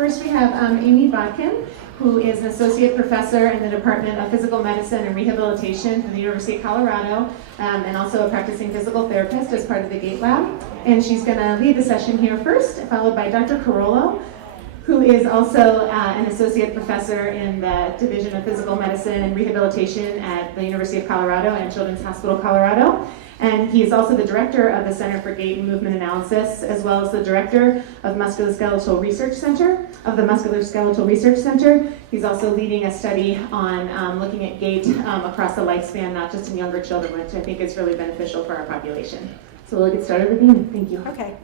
First we have Amy Bodkin, who is an associate professor in the Department of Physical Medicine and Rehabilitation from the University of Colorado, and also a practicing physical therapist as part of the Gait Lab. And she's going to lead the session here first, followed by Dr. Carollo, who is also an associate professor in the Division of Physical Medicine and Rehabilitation at the University of Colorado and Children's Hospital Colorado. And he is also the director of the Center for Gait and Movement Analysis, as well as the director of Musculoskeletal Research Center, of the Musculoskeletal Research Center. He's also leading a study on looking at gait across the lifespan, not just in younger children, which I think is really beneficial for our population. So we'll get started with you. Thank you. Okay.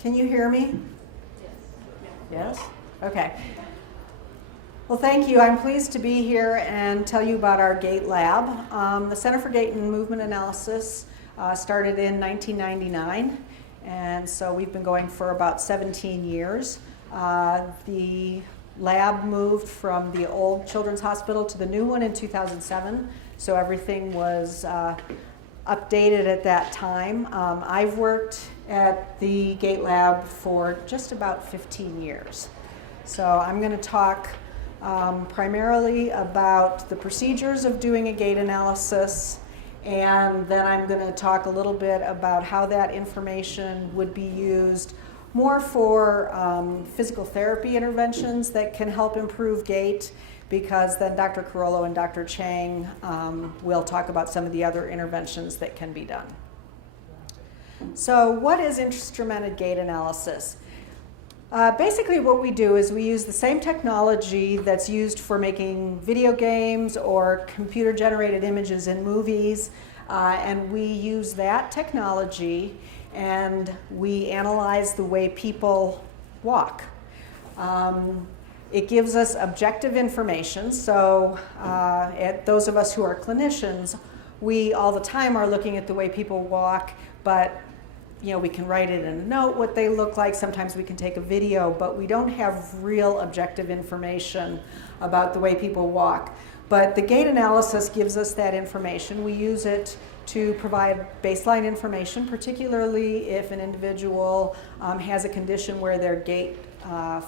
Can you hear me? Yes? Okay. Well, thank you. I'm pleased to be here and tell you about our Gait Lab. The Center for Gait and Movement Analysis started in 1999, and so we've been going for about 17 years. The lab moved from the old Children's Hospital to the new one in 2007, so everything was updated at that time. I've worked at the Gait Lab for just about 15 years. So I'm going to talk primarily about the procedures of doing a gait analysis, and then I'm going to talk a little bit about how that information would be used more for physical therapy interventions that can help improve gait, because then Dr. Carollo and Dr. Chang will talk about some of the other interventions that can be done. So what is instrumented gait analysis? Basically what we do is we use the same technology that's used for making video games or computer-generated images in movies, and we use that technology and we analyze the way people walk. It gives us objective information, so those of us who are clinicians, we all the time are looking at the way people walk, but we can write it in a note what they look like. Sometimes we can take a video, but we don't have real objective information about the way people walk. But the gait analysis gives us that information. We use it to provide baseline information, particularly if an individual has a condition where their gait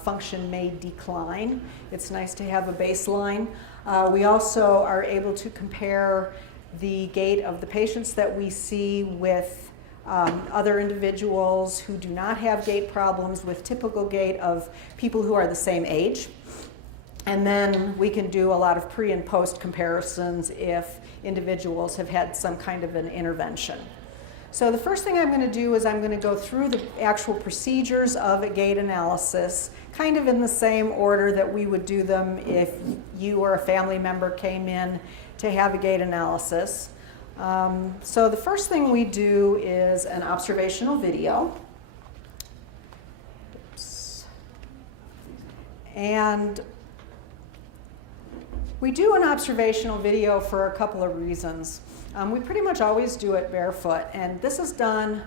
function may decline. It's nice to have a baseline. We also are able to compare the gait of the patients that we see with other individuals who do not have gait problems with typical gait of people who are the same age. And then we can do a lot of pre and post comparisons if individuals have had some kind of an intervention. So the first thing I'm going to do is I'm going to go through the actual procedures of a gait analysis, kind of in the same order that we would do them if you or a family member came in to have a gait analysis. So the first thing we do is an observational video. Oops. And we do an observational video for a couple of reasons. We pretty much always do it barefoot, and this is done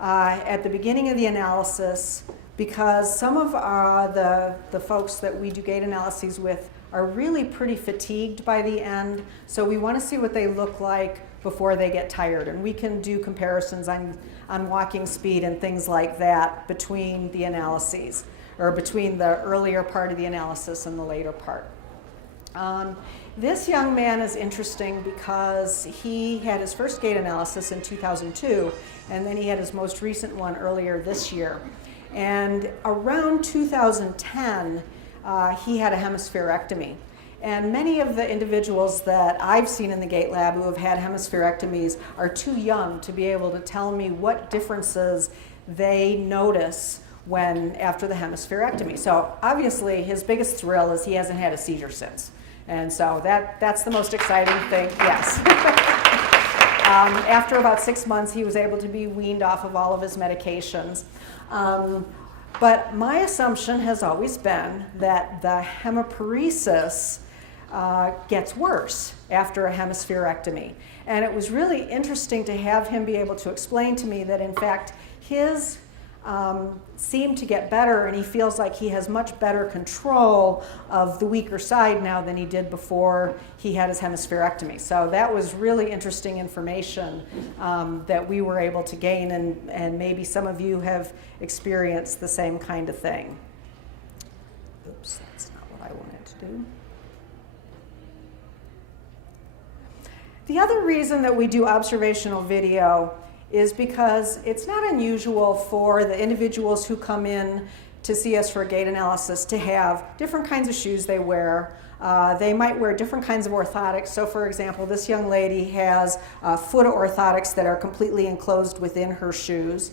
at the beginning of the analysis because some of the folks that we do gait analyses with are really pretty fatigued by the end, so we want to see what they look like before they get tired, and we can do comparisons on walking speed and things like that between the analyses, or between the earlier part of the analysis and the later part. This young man is interesting because he had his first gait analysis in 2002, and then he had his most recent one earlier this year. And around 2010, he had a hemispherectomy. And many of the individuals that I've seen in the Gait Lab who have had hemispherectomies are too young to be able to tell me what differences they notice after the hemispherectomy. So obviously his biggest thrill is he hasn't had a seizure since. And so that's the most exciting thing, yes. After about 6 months, he was able to be weaned off of all of his medications. But my assumption has always been that the hemiparesis gets worse after a hemispherectomy. And it was really interesting to have him be able to explain to me that in fact his seemed to get better, and he feels like he has much better control of the weaker side now than he did before he had his hemispherectomy. So that was really interesting information that we were able to gain, and maybe some of you have experienced the same kind of thing. Oops, that's not what I wanted to do. The other reason that we do observational video is because it's not unusual for the individuals who come in to see us for a gait analysis to have different kinds of shoes they wear. They might wear different kinds of orthotics. So for example, this young lady has foot orthotics that are completely enclosed within her shoes.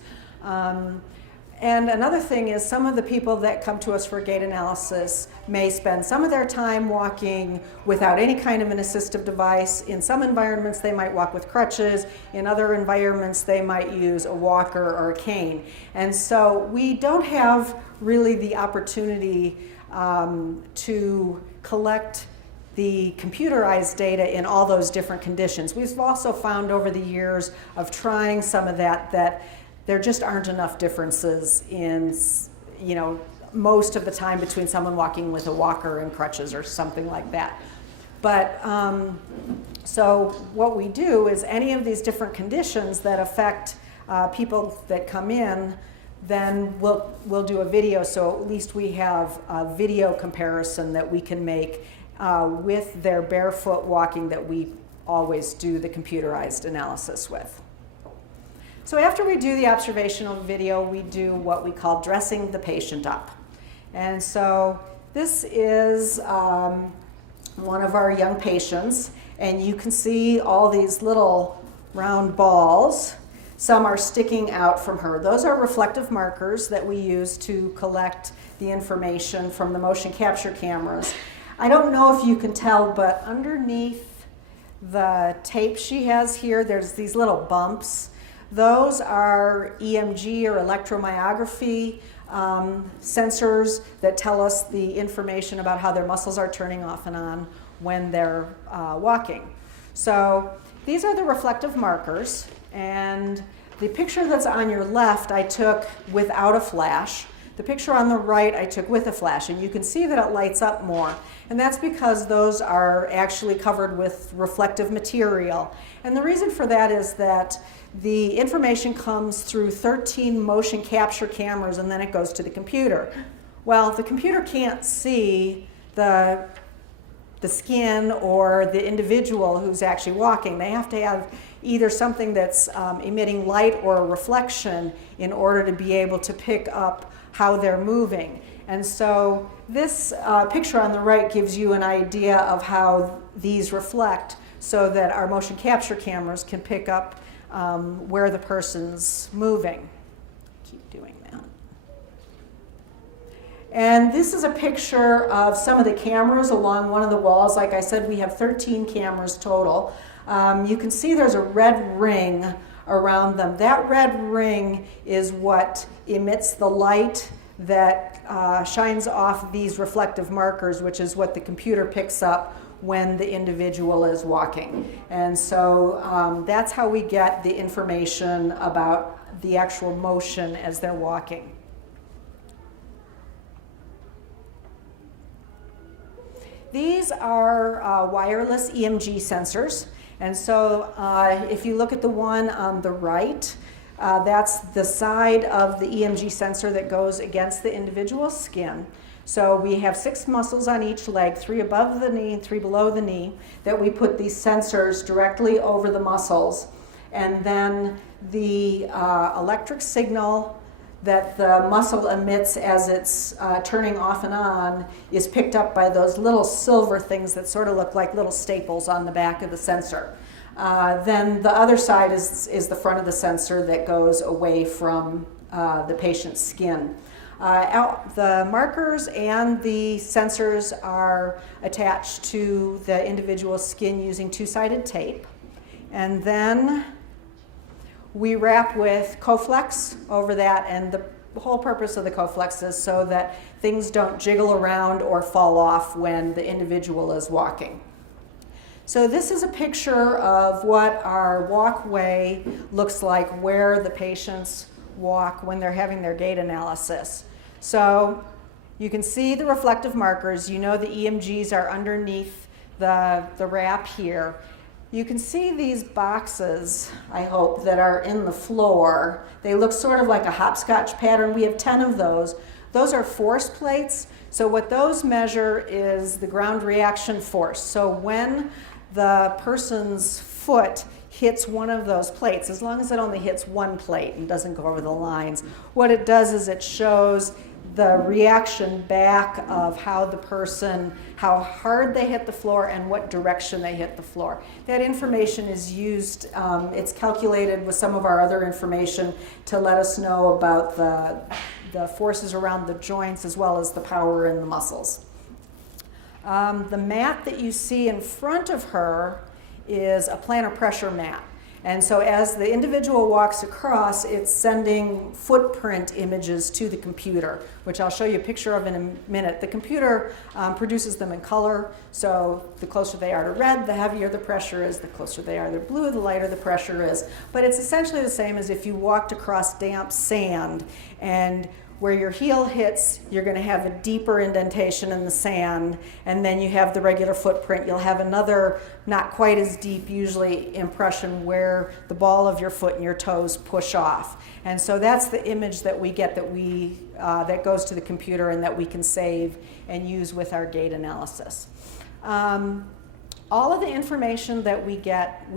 And another thing is some of the people that come to us for gait analysis may spend some of their time walking without any kind of an assistive device. In some environments, they might walk with crutches. In other environments, they might use a walker or a cane. And so we don't have really the opportunity to collect the computerized data in all those different conditions. We've also found over the years of trying some of that there just aren't enough differences in, most of the time between someone walking with a walker and crutches or something like that. But so what we do is any of these different conditions that affect people that come in, then we'll do a video, so at least we have a video comparison that we can make with their barefoot walking that we always do the computerized analysis with. So after we do the observational video, we do what we call dressing the patient up. And so this is one of our young patients, and you can see all these little round balls. Some are sticking out from her. Those are reflective markers that we use to collect the information from the motion capture cameras. I don't know if you can tell, but underneath the tape she has here, there's these little bumps. Those are EMG or electromyography sensors that tell us the information about how their muscles are turning off and on when they're walking. So these are the reflective markers, and the picture that's on your left I took without a flash. The picture on the right I took with a flash, and you can see that it lights up more. And that's because those are actually covered with reflective material. And the reason for that is that the information comes through 13 motion capture cameras and then it goes to the computer. Well, the computer can't see the skin or the individual who's actually walking. They have to have either something that's emitting light or a reflection in order to be able to pick up how they're moving. And so this picture on the right gives you an idea of how these reflect so that our motion capture cameras can pick up where the person's moving. Keep doing that. And this is a picture of some of the cameras along one of the walls. Like I said, we have 13 cameras total. You can see there's a red ring around them. That red ring is what emits the light that shines off these reflective markers, which is what the computer picks up when the individual is walking. And so that's how we get the information about the actual motion as they're walking. These are wireless EMG sensors. And so if you look at the one on the right, that's the side of the EMG sensor that goes against the individual's skin. So we have 6 muscles on each leg, 3 above the knee and 3 below the knee, that we put these sensors directly over the muscles. And then the electric signal that the muscle emits as it's turning off and on is picked up by those little silver things that sort of look like little staples on the back of the sensor. Then the other side is the front of the sensor that goes away from the patient's skin. The markers and the sensors are attached to the individual's skin using 2-sided tape. And then we wrap with Coflex over that, and the whole purpose of the Coflex is so that things don't jiggle around or fall off when the individual is walking. So this is a picture of what our walkway looks like where the patients walk when they're having their gait analysis. So you can see the reflective markers. You know the EMGs are underneath the wrap here. You can see these boxes, I hope, that are in the floor. They look sort of like a hopscotch pattern. We have 10 of those. Those are force plates. So what those measure is the ground reaction force. So when the person's foot hits one of those plates, as long as it only hits one plate and doesn't go over the lines, what it does is it shows the reaction back of how hard they hit the floor and what direction they hit the floor. That information is used, it's calculated with some of our other information to let us know about the forces around the joints as well as the power in the muscles. The mat that you see in front of her is a plantar pressure mat. And so as the individual walks across, it's sending footprint images to the computer, which I'll show you a picture of in a minute. The computer produces them in color, so the closer they are to red, the heavier the pressure is. The closer they are to blue, the lighter the pressure is. But it's essentially the same as if you walked across damp sand, and where your heel hits, you're going to have a deeper indentation in the sand, and then you have the regular footprint. You'll have another, not quite as deep usually, impression where the ball of your foot and your toes push off. And so that's the image that we get that goes to the computer and that we can save and use with our gait analysis. All of the information that we get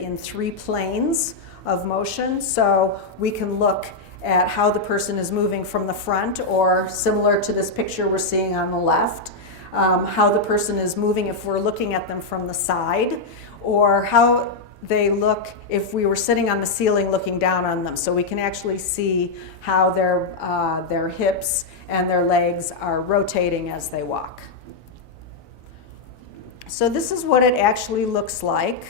in 3 planes of motion. So we can look at how the person is moving from the front, or similar to this picture we're seeing on the left, how the person is moving if we're looking at them from the side, or how they look if we were sitting on the ceiling looking down on them. So we can actually see how their hips and their legs are rotating as they walk. So this is what it actually looks like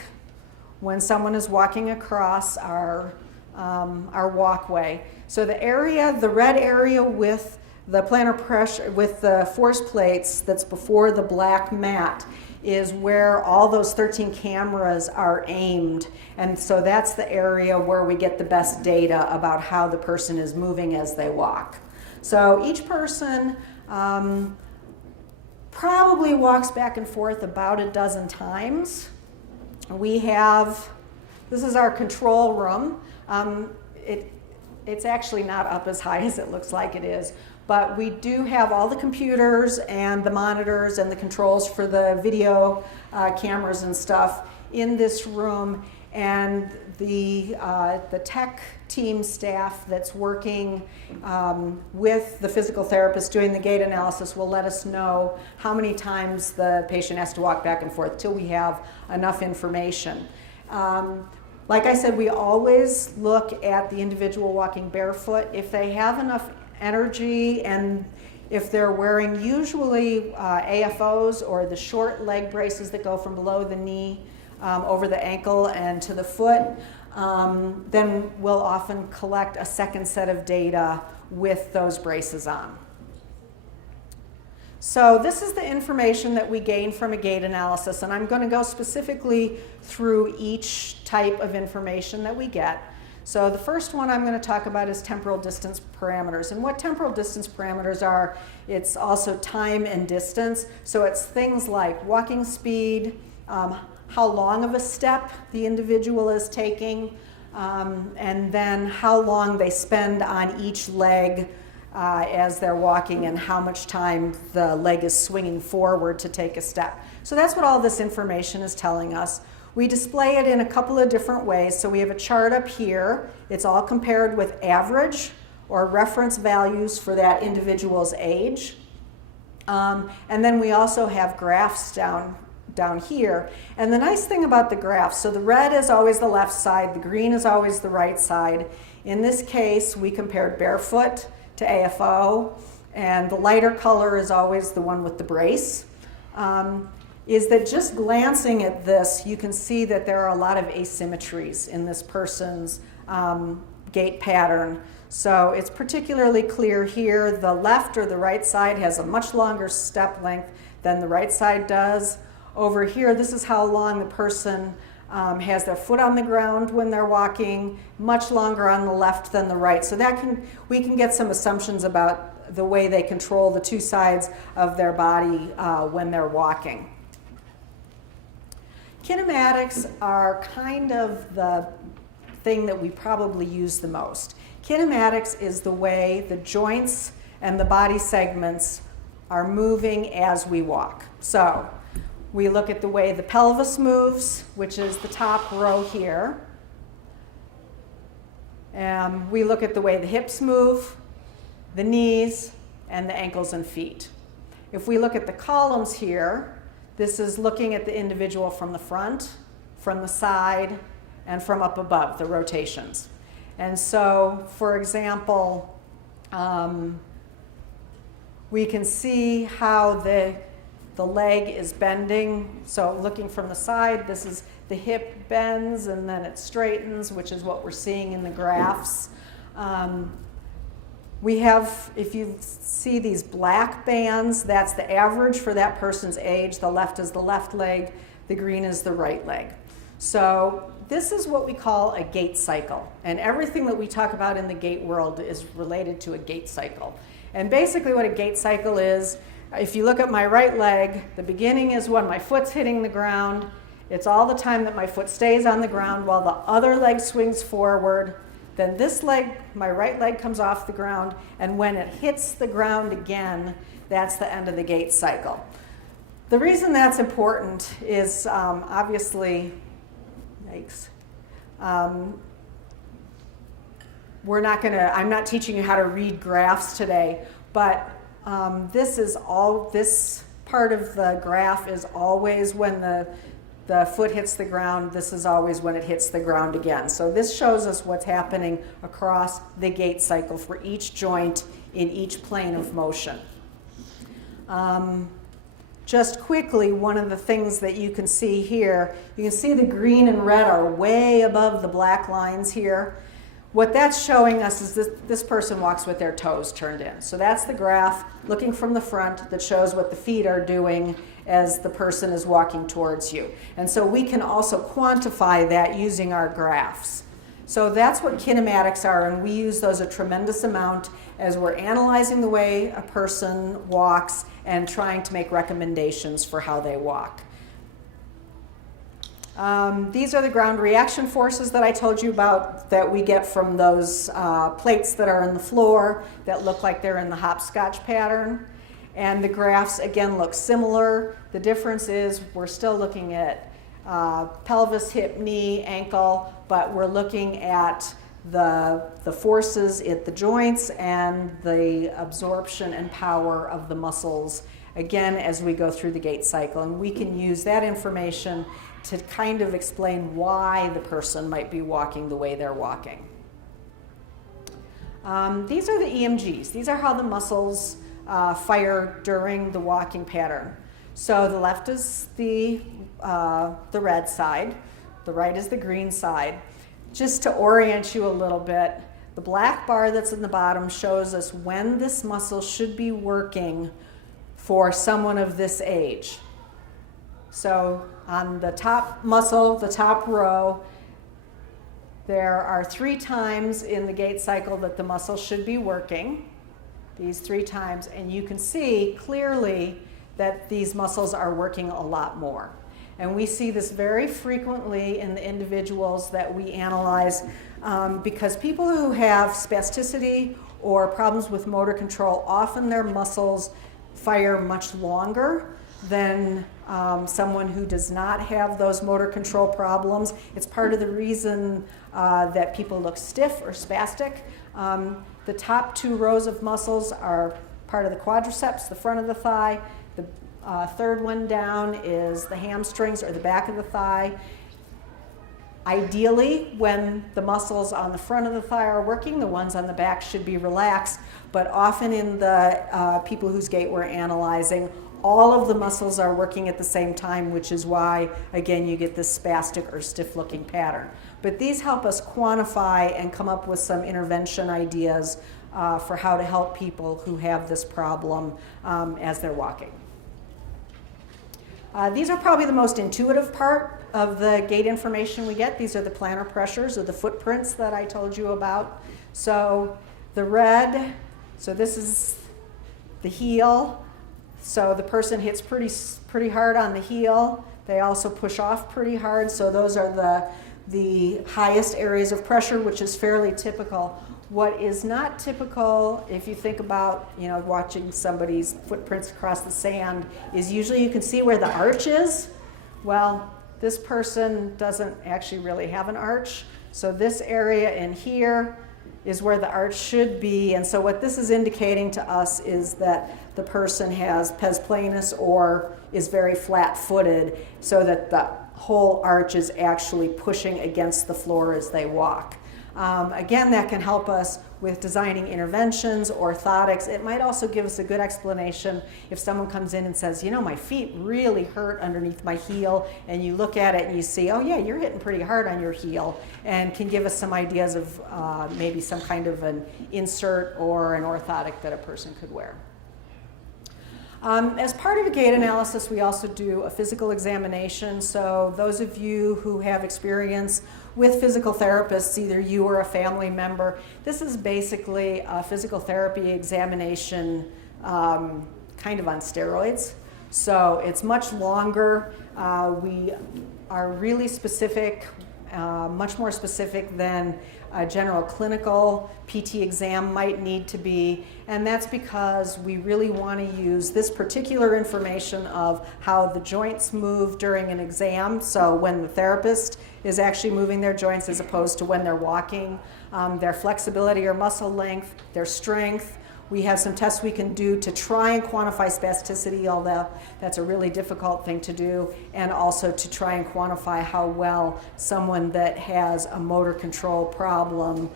when someone is walking across our walkway. So the red area with the plantar pressure, with the force plates that's before the black mat, is where all those 13 cameras are aimed. And so that's the area where we get the best data about how the person is moving as they walk. So each person probably walks back and forth about a dozen times. This is our control room. It's actually not up as high as it looks like it is, but we do have all the computers and the monitors and the controls for the video cameras and stuff in this room, and the tech team staff that's working with the physical therapist doing the gait analysis will let us know how many times the patient has to walk back and forth till we have enough information. Like I said, we always look at the individual walking barefoot. If they have enough energy, and if they're wearing usually AFOs or the short leg braces that go from below the knee over the ankle and to the foot, then we'll often collect a second set of data with those braces on. So this is the information that we gain from a gait analysis, and I'm going to go specifically through each type of information that we get. So the first one I'm going to talk about is temporal distance parameters. And what temporal distance parameters are, it's also time and distance. So it's things like walking speed, how long of a step the individual is taking, and then how long they spend on each leg as they're walking, and how much time the leg is swinging forward to take a step. So that's what all this information is telling us. We display it in a couple of different ways. So we have a chart up here. It's all compared with average or reference values for that individual's age. And then we also have graphs down here. And the nice thing about the graphs, so the red is always the left side, the green is always the right side. In this case, we compared barefoot to AFO, and the lighter color is always the one with the brace. Is that just glancing at this, you can see that there are a lot of asymmetries in this person's gait pattern. So it's particularly clear here. The left or the right side has a much longer step length than the right side does. Over here, this is how long the person has their foot on the ground when they're walking, much longer on the left than the right. So we can get some assumptions about the way they control the two sides of their body when they're walking. Kinematics are kind of the thing that we probably use the most. Kinematics is the way the joints and the body segments are moving as we walk. So we look at the way the pelvis moves, which is the top row here. We look at the way the hips move, the knees, and the ankles and feet. If we look at the columns here, this is looking at the individual from the front, from the side, and from up above, the rotations. And so, for example, we can see how the leg is bending. So looking from the side, this is the hip bends and then it straightens, which is what we're seeing in the graphs. We have, if you see these black bands, that's the average for that person's age. The left is the left leg, the green is the right leg. So this is what we call a gait cycle. And everything that we talk about in the gait world is related to a gait cycle. And basically what a gait cycle is, if you look at my right leg, the beginning is when my foot's hitting the ground. It's all the time that my foot stays on the ground while the other leg swings forward. Then this leg, my right leg, comes off the ground, and when it hits the ground again, that's the end of the gait cycle. The reason that's important is obviously, yikes, I'm not teaching you how to read graphs today, but this part of the graph is always when the foot hits the ground. This is always when it hits the ground again. So this shows us what's happening across the gait cycle for each joint in each plane of motion. Just quickly, one of the things that you can see here, you can see the green and red are way above the black lines here. What that's showing us is this person walks with their toes turned in. So that's the graph looking from the front that shows what the feet are doing as the person is walking towards you. And so we can also quantify that using our graphs. So that's what kinematics are, and we use those a tremendous amount as we're analyzing the way a person walks and trying to make recommendations for how they walk. These are the ground reaction forces that I told you about that we get from those plates that are in the floor that look like they're in the hopscotch pattern. And the graphs, again, look similar. The difference is we're still looking at pelvis, hip, knee, ankle, but we're looking at the forces at the joints and the absorption and power of the muscles, again, as we go through the gait cycle. And we can use that information to kind of explain why the person might be walking the way they're walking. These are the EMGs. These are how the muscles fire during the walking pattern. So the left is the red side, the right is the green side. Just to orient you a little bit, the black bar that's in the bottom shows us when this muscle should be working for someone of this age. So on the top muscle, the top row, there are 3 times in the gait cycle that the muscle should be working, these 3 times, and you can see clearly that these muscles are working a lot more. And we see this very frequently in the individuals that we analyze because people who have spasticity or problems with motor control, often their muscles fire much longer than someone who does not have those motor control problems. It's part of the reason that people look stiff or spastic. The top 2 rows of muscles are part of the quadriceps, the front of the thigh. The third one down is the hamstrings or the back of the thigh. Ideally, when the muscles on the front of the thigh are working, the ones on the back should be relaxed. But often in the people whose gait we're analyzing, all of the muscles are working at the same time, which is why, again, you get this spastic or stiff-looking pattern. But these help us quantify and come up with some intervention ideas for how to help people who have this problem as they're walking. These are probably the most intuitive part of the gait information we get. These are the plantar pressures or the footprints that I told you about. So the red, so this is the heel. So the person hits pretty hard on the heel. They also push off pretty hard. So those are the highest areas of pressure, which is fairly typical. What is not typical, if you think about, watching somebody's footprints across the sand, is usually you can see where the arch is. Well, this person doesn't actually really have an arch. So this area in here is where the arch should be. And so what this is indicating to us is that the person has pes planus or is very flat-footed, so that the whole arch is actually pushing against the floor as they walk. Again, that can help us with designing interventions, orthotics. It might also give us a good explanation if someone comes in and says, my feet really hurt underneath my heel, and you look at it and you see, oh yeah, you're hitting pretty hard on your heel, and can give us some ideas of maybe some kind of an insert or an orthotic that a person could wear. As part of a gait analysis, we also do a physical examination. So those of you who have experience with physical therapists, either you or a family member, this is basically a physical therapy examination kind of on steroids. So it's much longer. We are really specific, much more specific than a general clinical PT exam might need to be, and that's because we really want to use this particular information of how the joints move during an exam, so when the therapist is actually moving their joints as opposed to when they're walking, their flexibility or muscle length, their strength. We have some tests we can do to try and quantify spasticity, although that's a really difficult thing to do, and also to try and quantify how well someone that has a motor control problem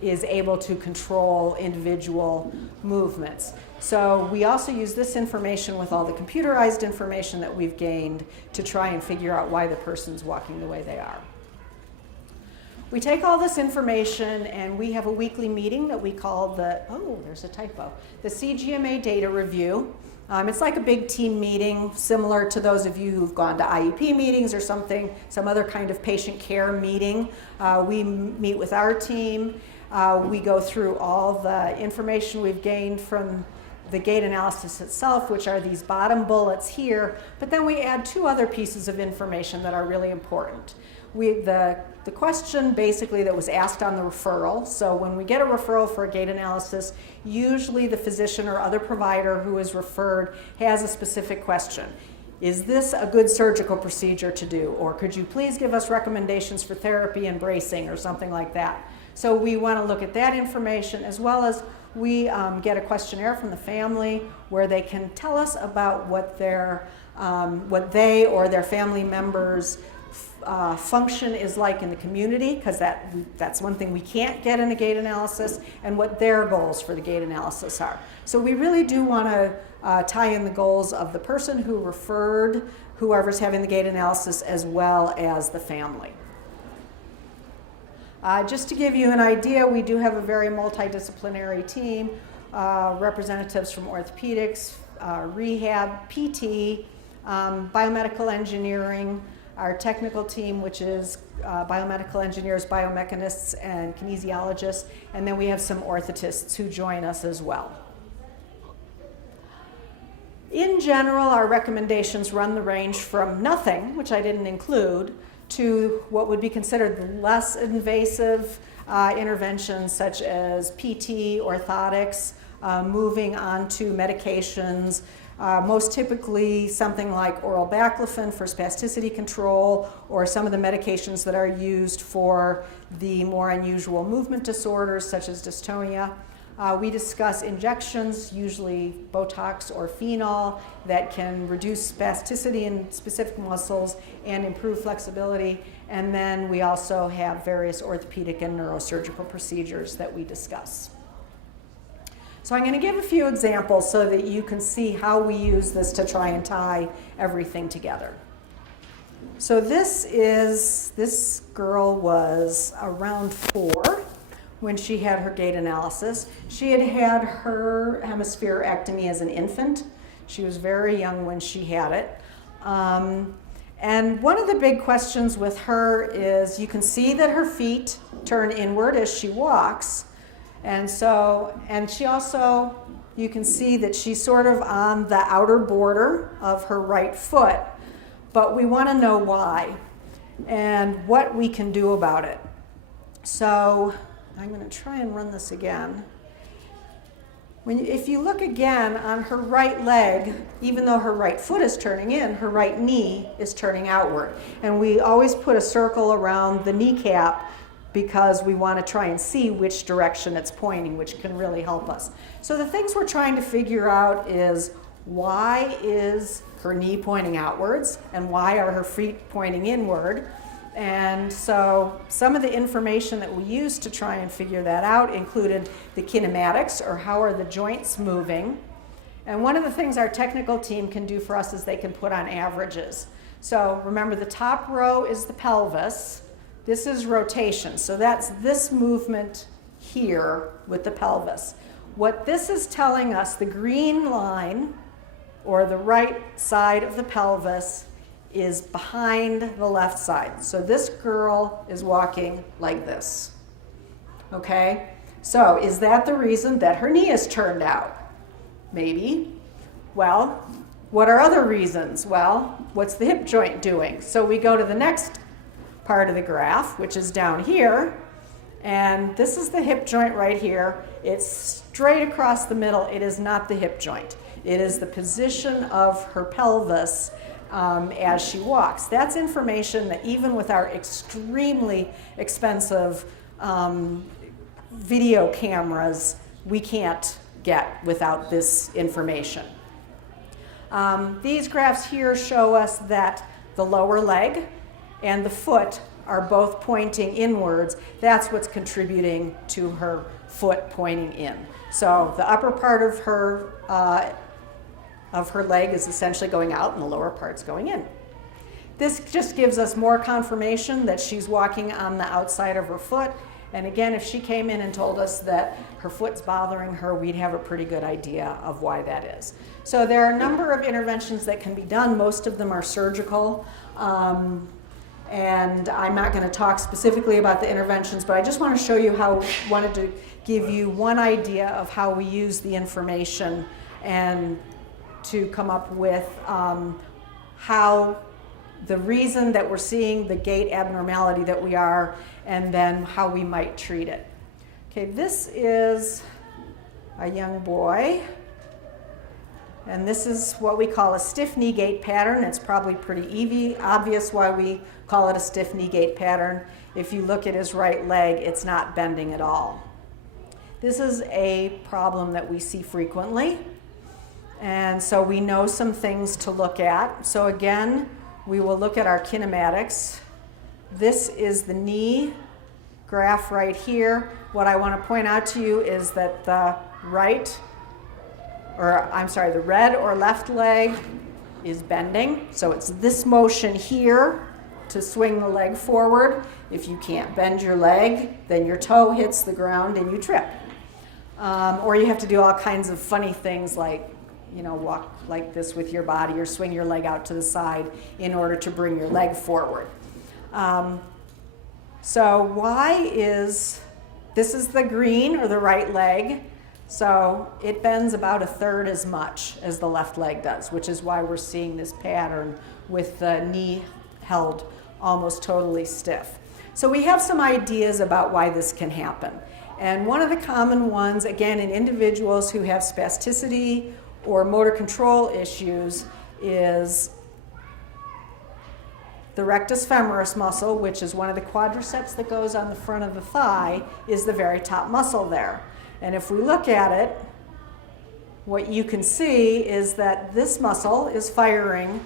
is able to control individual movements. So we also use this information with all the computerized information that we've gained to try and figure out why the person's walking the way they are. We take all this information and we have a weekly meeting that we call there's a typo, the CGMA data review. It's like a big team meeting, similar to those of you who've gone to IEP meetings or something, some other kind of patient care meeting. We meet with our team. We go through all the information we've gained from the gait analysis itself, which are these bottom bullets here, but then we add two other pieces of information that are really important. The question basically that was asked on the referral, so when we get a referral for a gait analysis, usually the physician or other provider who is referred has a specific question. Is this a good surgical procedure to do? Or could you please give us recommendations for therapy and bracing or something like that? So we want to look at that information, as well as we get a questionnaire from the family where they can tell us about what they or their family members function is like in the community, because that's one thing we can't get in a gait analysis, and what their goals for the gait analysis are. So we really do want to tie in the goals of the person who referred whoever's having the gait analysis, as well as the family. Just to give you an idea, we do have a very multidisciplinary team, representatives from orthopedics, rehab, PT, biomedical engineering, our technical team, which is biomedical engineers, biomechanists, and kinesiologists, and then we have some orthotists who join us as well. In general, our recommendations run the range from nothing, which I didn't include, to what would be considered less invasive interventions such as PT, orthotics, moving on to medications, most typically something like oral baclofen for spasticity control, or some of the medications that are used for the more unusual movement disorders such as dystonia. We discuss injections, usually Botox or phenol, that can reduce spasticity in specific muscles and improve flexibility. And then we also have various orthopedic and neurosurgical procedures that we discuss. So I'm going to give a few examples so that you can see how we use this to try and tie everything together. So this girl was around 4 when she had her gait analysis. She had had her hemispherectomy as an infant. She was very young when she had it. And one of the big questions with her is, you can see that her feet turn inward as she walks. And she also, you can see that she's sort of on the outer border of her right foot, but we want to know why. and what we can do about it. So I'm going to try and run this again. If you look again on her right leg, even though her right foot is turning in, her right knee is turning outward. And we always put a circle around the kneecap because we want to try and see which direction it's pointing, which can really help us. So the things we're trying to figure out is, why is her knee pointing outwards and why are her feet pointing inward? And so some of the information that we used to try and figure that out included the kinematics, or how are the joints moving. And one of the things our technical team can do for us is they can put on averages. So remember, the top row is the pelvis. This is rotation. So that's this movement here with the pelvis. What this is telling us, the green line, or the right side of the pelvis, is behind the left side. So this girl is walking like this. Okay? So is that the reason that her knee is turned out? Maybe. Well, what are other reasons? Well, what's the hip joint doing? So we go to the next part of the graph, which is down here, and this is the hip joint right here. It's straight across the middle. It is not the hip joint. It is the position of her pelvis as she walks. That's information that even with our extremely expensive video cameras, we can't get without this information. These graphs here show us that the lower leg and the foot are both pointing inwards. That's what's contributing to her foot pointing in. So the upper part of her leg is essentially going out and the lower part's going in. This just gives us more confirmation that she's walking on the outside of her foot. And again, if she came in and told us that her foot's bothering her, we'd have a pretty good idea of why that is. So there are a number of interventions that can be done. Most of them are surgical. And I'm not going to talk specifically about the interventions, but I just want to show you wanted to give you one idea of how we use the information and to come up with how the reason that we're seeing the gait abnormality that we are, and then how we might treat it. Okay, this is a young boy, and this is what we call a stiff knee gait pattern. It's probably pretty obvious why we call it a stiff knee gait pattern. If you look at his right leg, it's not bending at all. This is a problem that we see frequently, and so we know some things to look at. So again, we will look at our kinematics. This is the knee graph right here. What I want to point out to you is that the red or left leg is bending. So it's this motion here to swing the leg forward. If you can't bend your leg, then your toe hits the ground and you trip. Or you have to do all kinds of funny things like, walk like this with your body or swing your leg out to the side in order to bring your leg forward. This is the green or the right leg. So it bends about 1/3 as much as the left leg does, which is why we're seeing this pattern with the knee held almost totally stiff. So we have some ideas about why this can happen. And one of the common ones, again, in individuals who have spasticity or motor control issues, is the rectus femoris muscle, which is one of the quadriceps that goes on the front of the thigh, is the very top muscle there. And if we look at it, what you can see is that this muscle is firing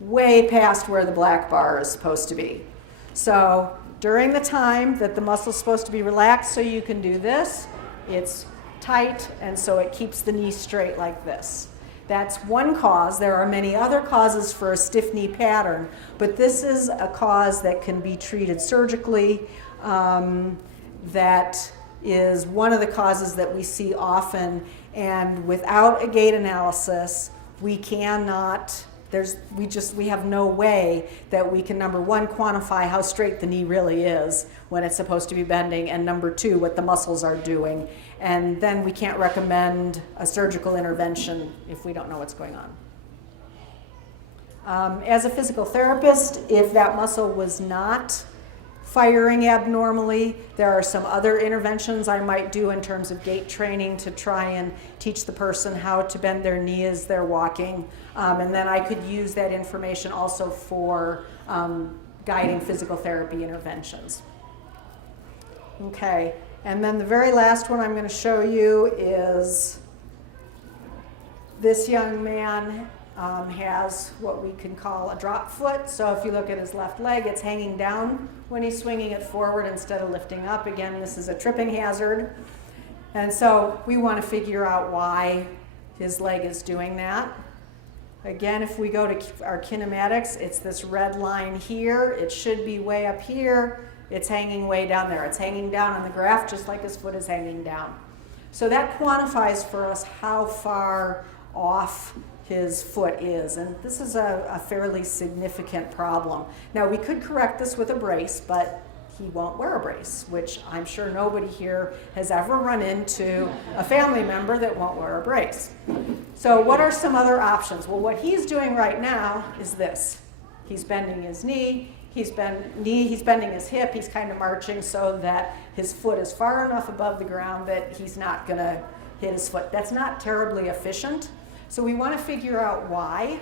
way past where the black bar is supposed to be. So during the time that the muscle is supposed to be relaxed so you can do this, it's tight, and so it keeps the knee straight like this. That's one cause. There are many other causes for a stiff knee pattern, but this is a cause that can be treated surgically. That is one of the causes that we see often, and without a gait analysis, we cannot, we have no way that we can, number one, quantify how straight the knee really is when it's supposed to be bending, and number two, what the muscles are doing. And then we can't recommend a surgical intervention if we don't know what's going on. As a physical therapist, if that muscle was not firing abnormally, there are some other interventions I might do in terms of gait training to try and teach the person how to bend their knee as they're walking. And then I could use that information also for guiding physical therapy interventions. Okay, and then the very last one I'm going to show you is this young man has what we can call a drop foot. So if you look at his left leg, it's hanging down when he's swinging it forward instead of lifting up. Again, this is a tripping hazard. And so we want to figure out why his leg is doing that. Again, if we go to our kinematics, it's this red line here. It should be way up here. It's hanging way down there. It's hanging down on the graph just like his foot is hanging down. So that quantifies for us how far off his foot is, and this is a fairly significant problem. Now, we could correct this with a brace, but he won't wear a brace, which I'm sure nobody here has ever run into a family member that won't wear a brace. So what are some other options? Well, what he's doing right now is this. He's bending his knee, he's bending his hip, he's kind of marching so that his foot is far enough above the ground that he's not going to hit his foot. That's not terribly efficient. So we want to figure out why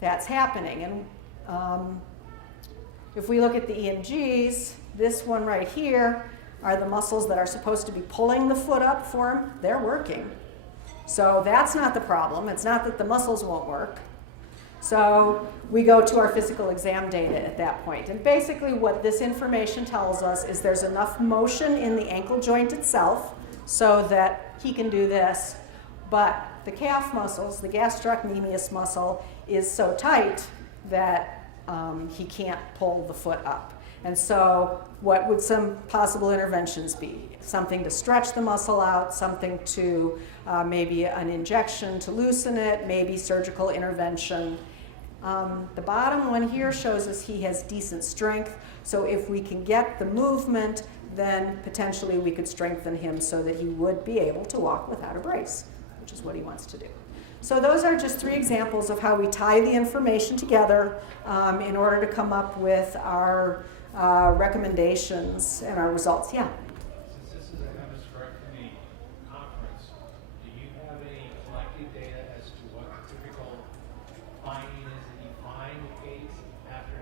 that's happening. And if we look at the EMGs, this one right here are the muscles that are supposed to be pulling the foot up for him. They're working. So that's not the problem. It's not that the muscles won't work. So we go to our physical exam data at that point. And basically what this information tells us is there's enough motion in the ankle joint itself so that he can do this, but the calf muscles, the gastrocnemius muscle, is so tight that he can't pull the foot up. And so what would some possible interventions be? Something to stretch the muscle out, something to maybe an injection to loosen it, maybe surgical intervention. The bottom one here shows us he has decent strength, so if we can get the movement, then potentially we could strengthen him so that he would be able to walk without a brace, which is what he wants to do. So those are just 3 examples of how we tie the information together in order to come up with our recommendations and our results. Yeah? Since this is a hemispherectomy conference, do you have any collected data as to what the typical finding is that you find with gaits after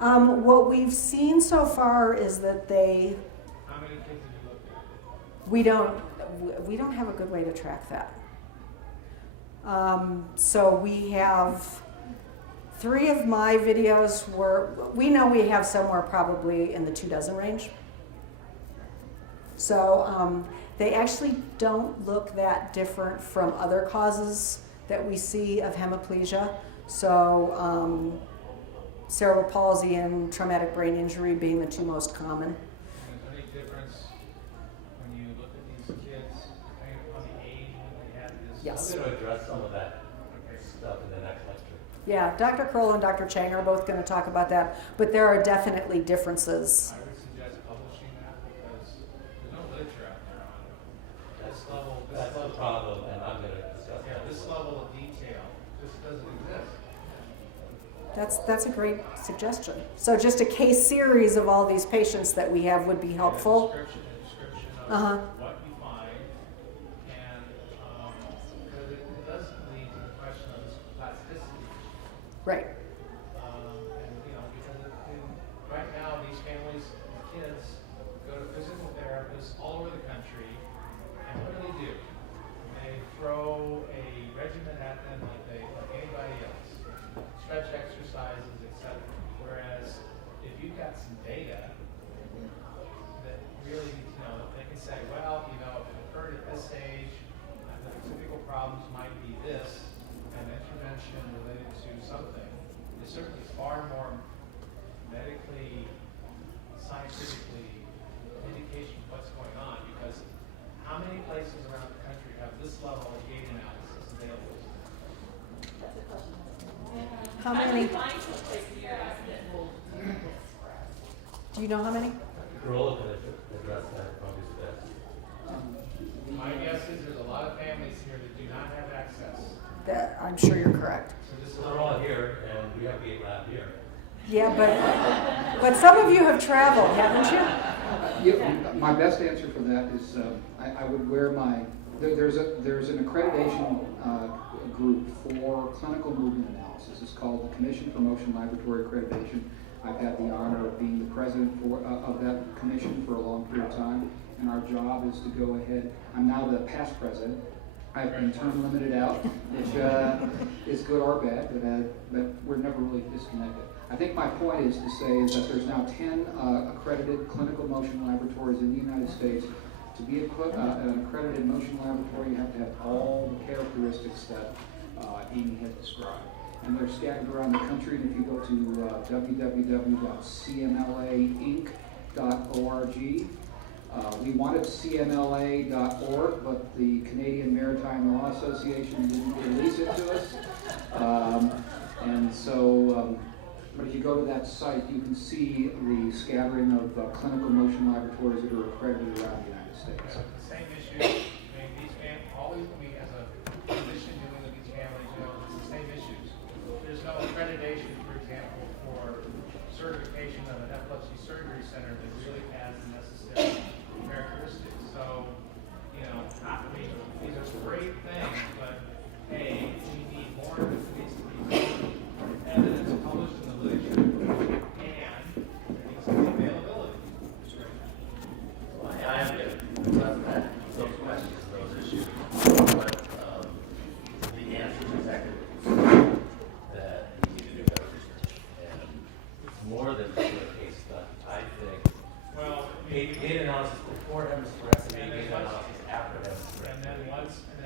hemispherectomy? What we've seen so far is that they... How many kids have you looked at? We don't have a good way to track that. So we have 3 of my videos we know we have somewhere probably in the 24 range. So they actually don't look that different from other causes that we see of hemiplegia. So cerebral palsy and traumatic brain injury being the 2 most common. Is there any difference when you look at these kids depending upon the age when they have this? Yes. I'm going to address some of that stuff in the next lecture. Yeah, Dr. Carollo and Dr. Chang are both going to talk about that, but there are definitely differences. I would suggest publishing that because there's no literature out there on it. This level, That's a problem, and I'm going to discuss yeah, that. this level of detail just doesn't exist. That's a great suggestion. So just a case series of all these patients that we have would be helpful. A description of Uh-huh. what you find, and because it does lead to the question of this plasticity. Right. And because right now these families, the kids, go to physical therapists all over the country, and what do? They throw a regimen at them like anybody else. Stretch exercises, etc. Whereas if you've got some data that really, they can say, well, if it occurred at this age, the typical problems might be this, and intervention related to something is certainly far more medically, scientifically indication of what's going on. Because how many places around the country have this level of gait analysis available? How many? Do you know how many? Carollo can address that probably best. My guess is there's a lot of families here that do not have access. I'm sure you're correct. So this is They're all Yeah, but some of you have traveled, haven't you? Yeah, my best answer for that is I would wear my, there's an accreditation group for clinical movement analysis. It's called the Commission for Motion Laboratory Accreditation. I've had the honor of being the president of that commission for a long period of time, and our job is to go ahead. I'm now the past president. I've been term limited out, which is good or bad, but we're never really disconnected. I think my point is to say is that there's now 10 accredited clinical motion laboratories in the United States. To be an accredited motion laboratory, you have to have all the characteristics that Amy has described. And they're scattered around the country, and if you go to www.cmlainc.org, we wanted cmla.org, but the Canadian Maritime Law Association didn't release it to us. But if you go to that site, you can see the scattering of clinical motion laboratories that are accredited around the United States. The same issue. I mean, these families, as a clinician dealing with these families, it's the same issues. There's no accreditation, for example, for certification of an epilepsy surgery center that really has the necessary characteristics. So, I mean, these are great things, but hey, we need more. There needs to be evidence published in the literature, and there needs to be availability. Well, I am going to address those questions and those issues, but the answer is exactly that we need to do better research, and it's more than just a case study. I think gait analysis before hemispherectomy, gait analysis after hemispherectomy.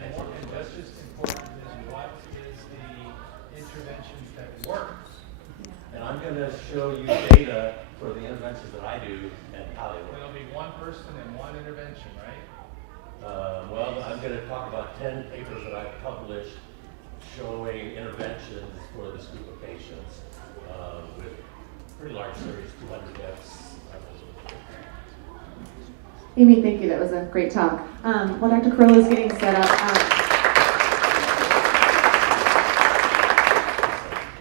And that's just important is what is the intervention that works. And I'm going to show you data for the interventions that I do and how they work. There'll be one person and one intervention, right? Well, I'm going to talk about 10 papers that I've published showing interventions for this group of patients with pretty large series, 200 deaths. Amy, thank you. That was a great talk. While Dr. Carollo is getting set up,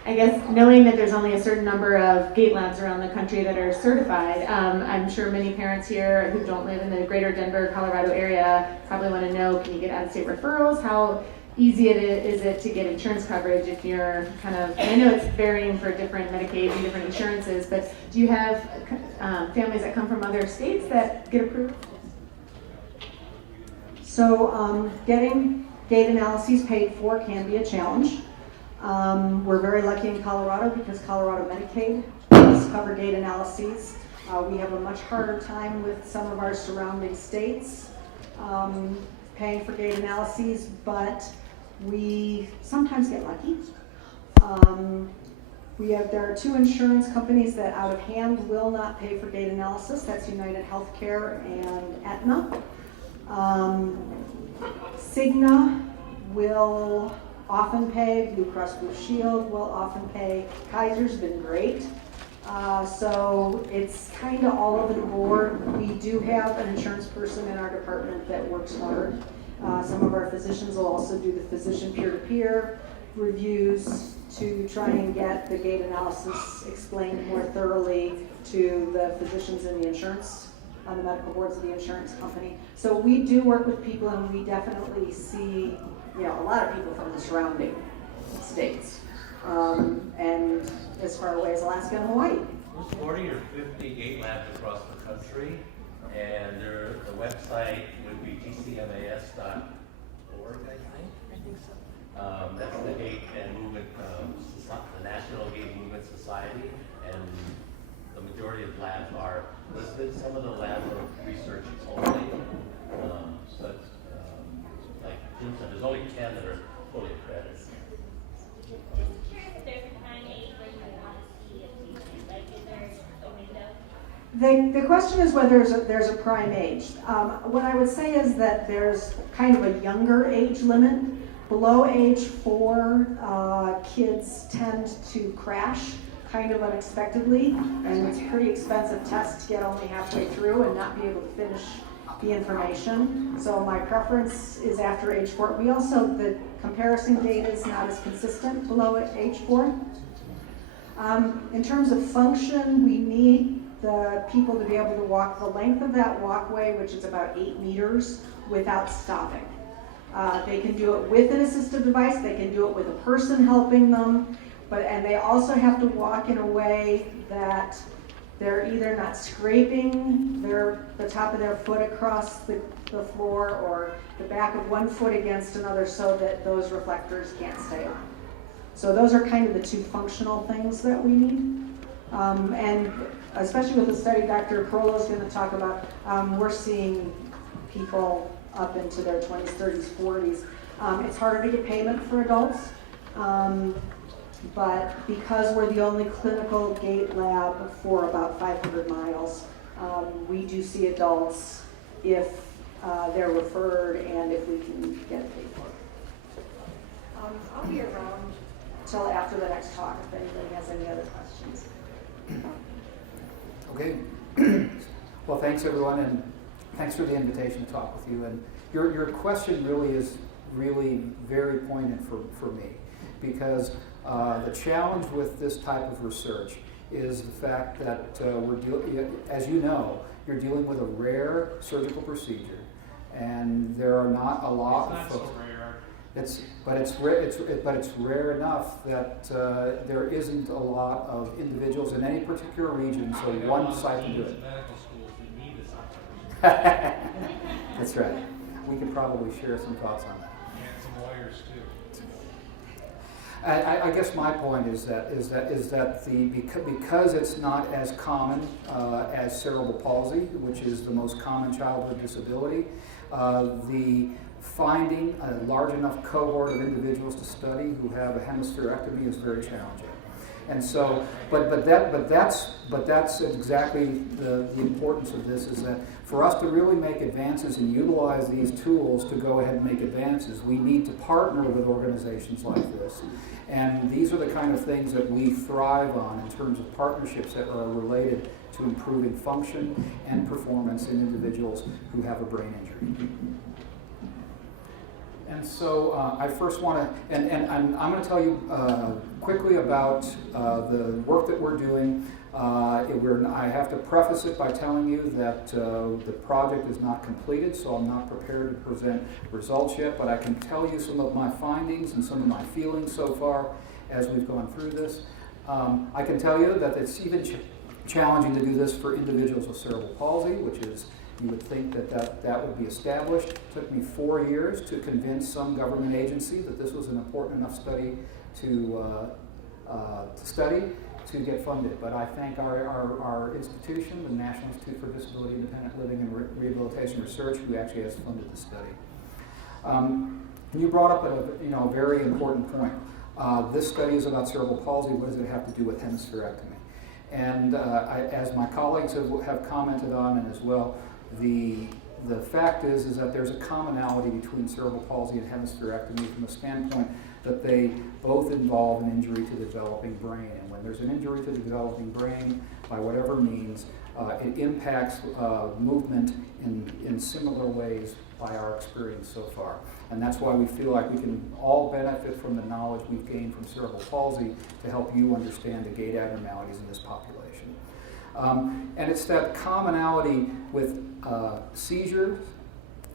I guess knowing that there's only a certain number of gait labs around the country that are certified, I'm sure many parents here who don't live in the greater Denver, Colorado area probably want to know, can you get out-of-state referrals? How easy is it to get insurance coverage if you're kind of, and I know it's varying for different Medicaid and different insurances, but do you have families that come from other states that get approved? So getting gait analyses paid for can be a challenge. We're very lucky in Colorado because Colorado Medicaid does cover gait analyses. We have a much harder time with some of our surrounding states paying for gait analyses, but we sometimes get lucky. There are two insurance companies that out of hand will not pay for gait analysis. That's United Healthcare and Aetna. Cigna will often pay, Blue Cross Blue Shield will often pay. Kaiser's been great. So it's kind of all over the board. We do have an insurance person in our department that works hard. Some of our physicians will also do the physician peer-to-peer reviews to try and get the gait analysis explained more thoroughly to the physicians in the insurance, on the medical boards of the insurance company. So we do work with people, and we definitely see a lot of people from the surrounding states, and as far away as Alaska and Hawaii. There's 40 or 50 gait labs across the country, and the website would be tcmas.org, I think so. That's the Gait and Movement, the National Gait and Movement Society, and the majority of labs are listed. Some of the labs are research only, but like Jim said, there's only 10 that are fully accredited. Just curious if there's a time age where you want to see a seizure, like is there a window? The question is whether there's a prime age. What I would say is that there's kind of a younger age limit. Below age 4, kids tend to crash kind of unexpectedly, and it's a pretty expensive test to get only halfway through and not be able to finish the information. So my preference is after age 4. The comparison data is not as consistent below age 4. In terms of function, we need the people to be able to walk the length of that walkway, which is about 8 meters, without stopping. They can do it with an assistive device, they can do it with a person helping them, and they also have to walk in a way that they're either not scraping the top of their foot across the floor or the back of one foot against another so that those reflectors can't stay on. So those are kind of the 2 functional things that we need. And especially with the study Dr. Carollo is going to talk about, we're seeing people up into their 20s, 30s, 40s. It's harder to get payment for adults, but because we're the only clinical gait lab for about 500 miles, we do see adults if they're referred and if we can get it paid for. I'll be around until after the next talk if anybody has any other questions. Okay. Well, thanks everyone, and thanks for the invitation to talk with you. And your question really is very poignant for me, because the challenge with this type of research is the fact that as you know, you're dealing with a rare surgical procedure, and there are not a lot of folks. So rare. But it's rare enough that there isn't a lot of individuals in any particular region, so one site can do it. Medical schools that need this operation. That's right. We could probably share some thoughts on that. And some lawyers too. I guess my point is that because it's not as common as cerebral palsy, which is the most common childhood disability, the finding a large enough cohort of individuals to study who have a hemispherectomy is very challenging. And so, but that's exactly the importance of this, is that for us to really make advances and utilize these tools to go ahead and make advances, we need to partner with organizations like this. And these are the kind of things that we thrive on in terms of partnerships that are related to improving function and performance in individuals who have a brain injury. And so I first want to, and I'm going to tell you quickly about the work that we're doing. I have to preface it by telling you that the project is not completed, so I'm not prepared to present results yet, but I can tell you some of my findings and some of my feelings so far as we've gone through this. I can tell you that it's even challenging to do this for individuals with cerebral palsy, which is, you would think that would be established. It took me 4 years to convince some government agency that this was an important enough study to study to get funded. But I thank our institution, the National Institute for Disability Independent Living and Rehabilitation Research, who actually has funded the study. You brought up a very important point. This study is about cerebral palsy. What does it have to do with hemispherectomy? And as my colleagues have commented on, and as well, the fact is that there's a commonality between cerebral palsy and hemispherectomy from the standpoint that they both involve an injury to the developing brain. And when there's an injury to the developing brain, by whatever means, it impacts movement in similar ways by our experience so far. And that's why we feel like we can all benefit from the knowledge we've gained from cerebral palsy to help you understand the gait abnormalities in this population. And it's that commonality with seizures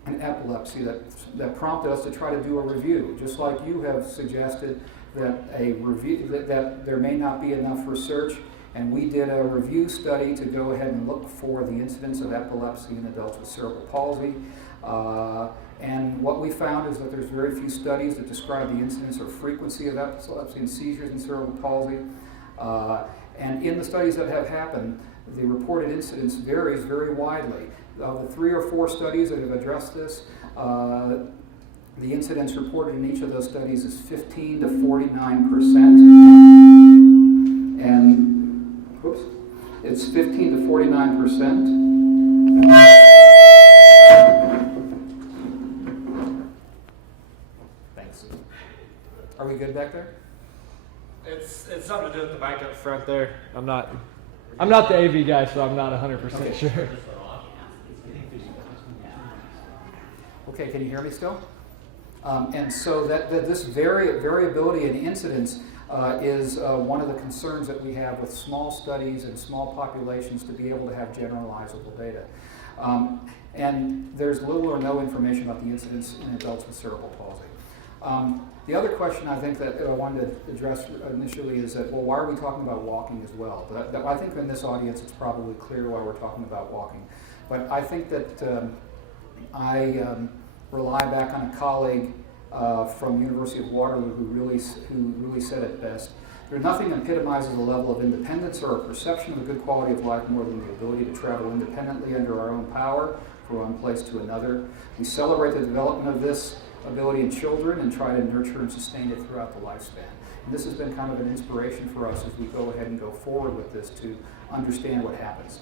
and epilepsy that prompted us to try to do a review. Just like you have suggested that a review that there may not be enough research, and we did a review study to go ahead and look for the incidence of epilepsy in adults with cerebral palsy. And what we found is that there's very few studies that describe the incidence or frequency of epilepsy and seizures in cerebral palsy. And in the studies that have happened, the reported incidence varies very widely. Of the 3 or 4 studies that have addressed this, the incidence reported in each of those studies is 15 to 49%. And, whoops, it's 15 to 49%. Thanks. Are we good back there? It's something to do with the mic up front there. I'm not the AV guy, so I'm not 100% sure. Okay, can you hear me still? And so that this variability in incidence is one of the concerns that we have with small studies and small populations to be able to have generalizable data. And there's little or no information about the incidence in adults with cerebral palsy. The other question I think that I wanted to address initially is that, well, why are we talking about walking as well? But I think in this audience it's probably clear why we're talking about walking. But I think that I rely back on a colleague from University of Waterloo who really said it best. There's nothing epitomizes a level of independence or a perception of a good quality of life more than the ability to travel independently under our own power from one place to another. We celebrate the development of this ability in children and try to nurture and sustain it throughout the lifespan. And this has been kind of an inspiration for us as we go ahead and go forward with this to understand what happens.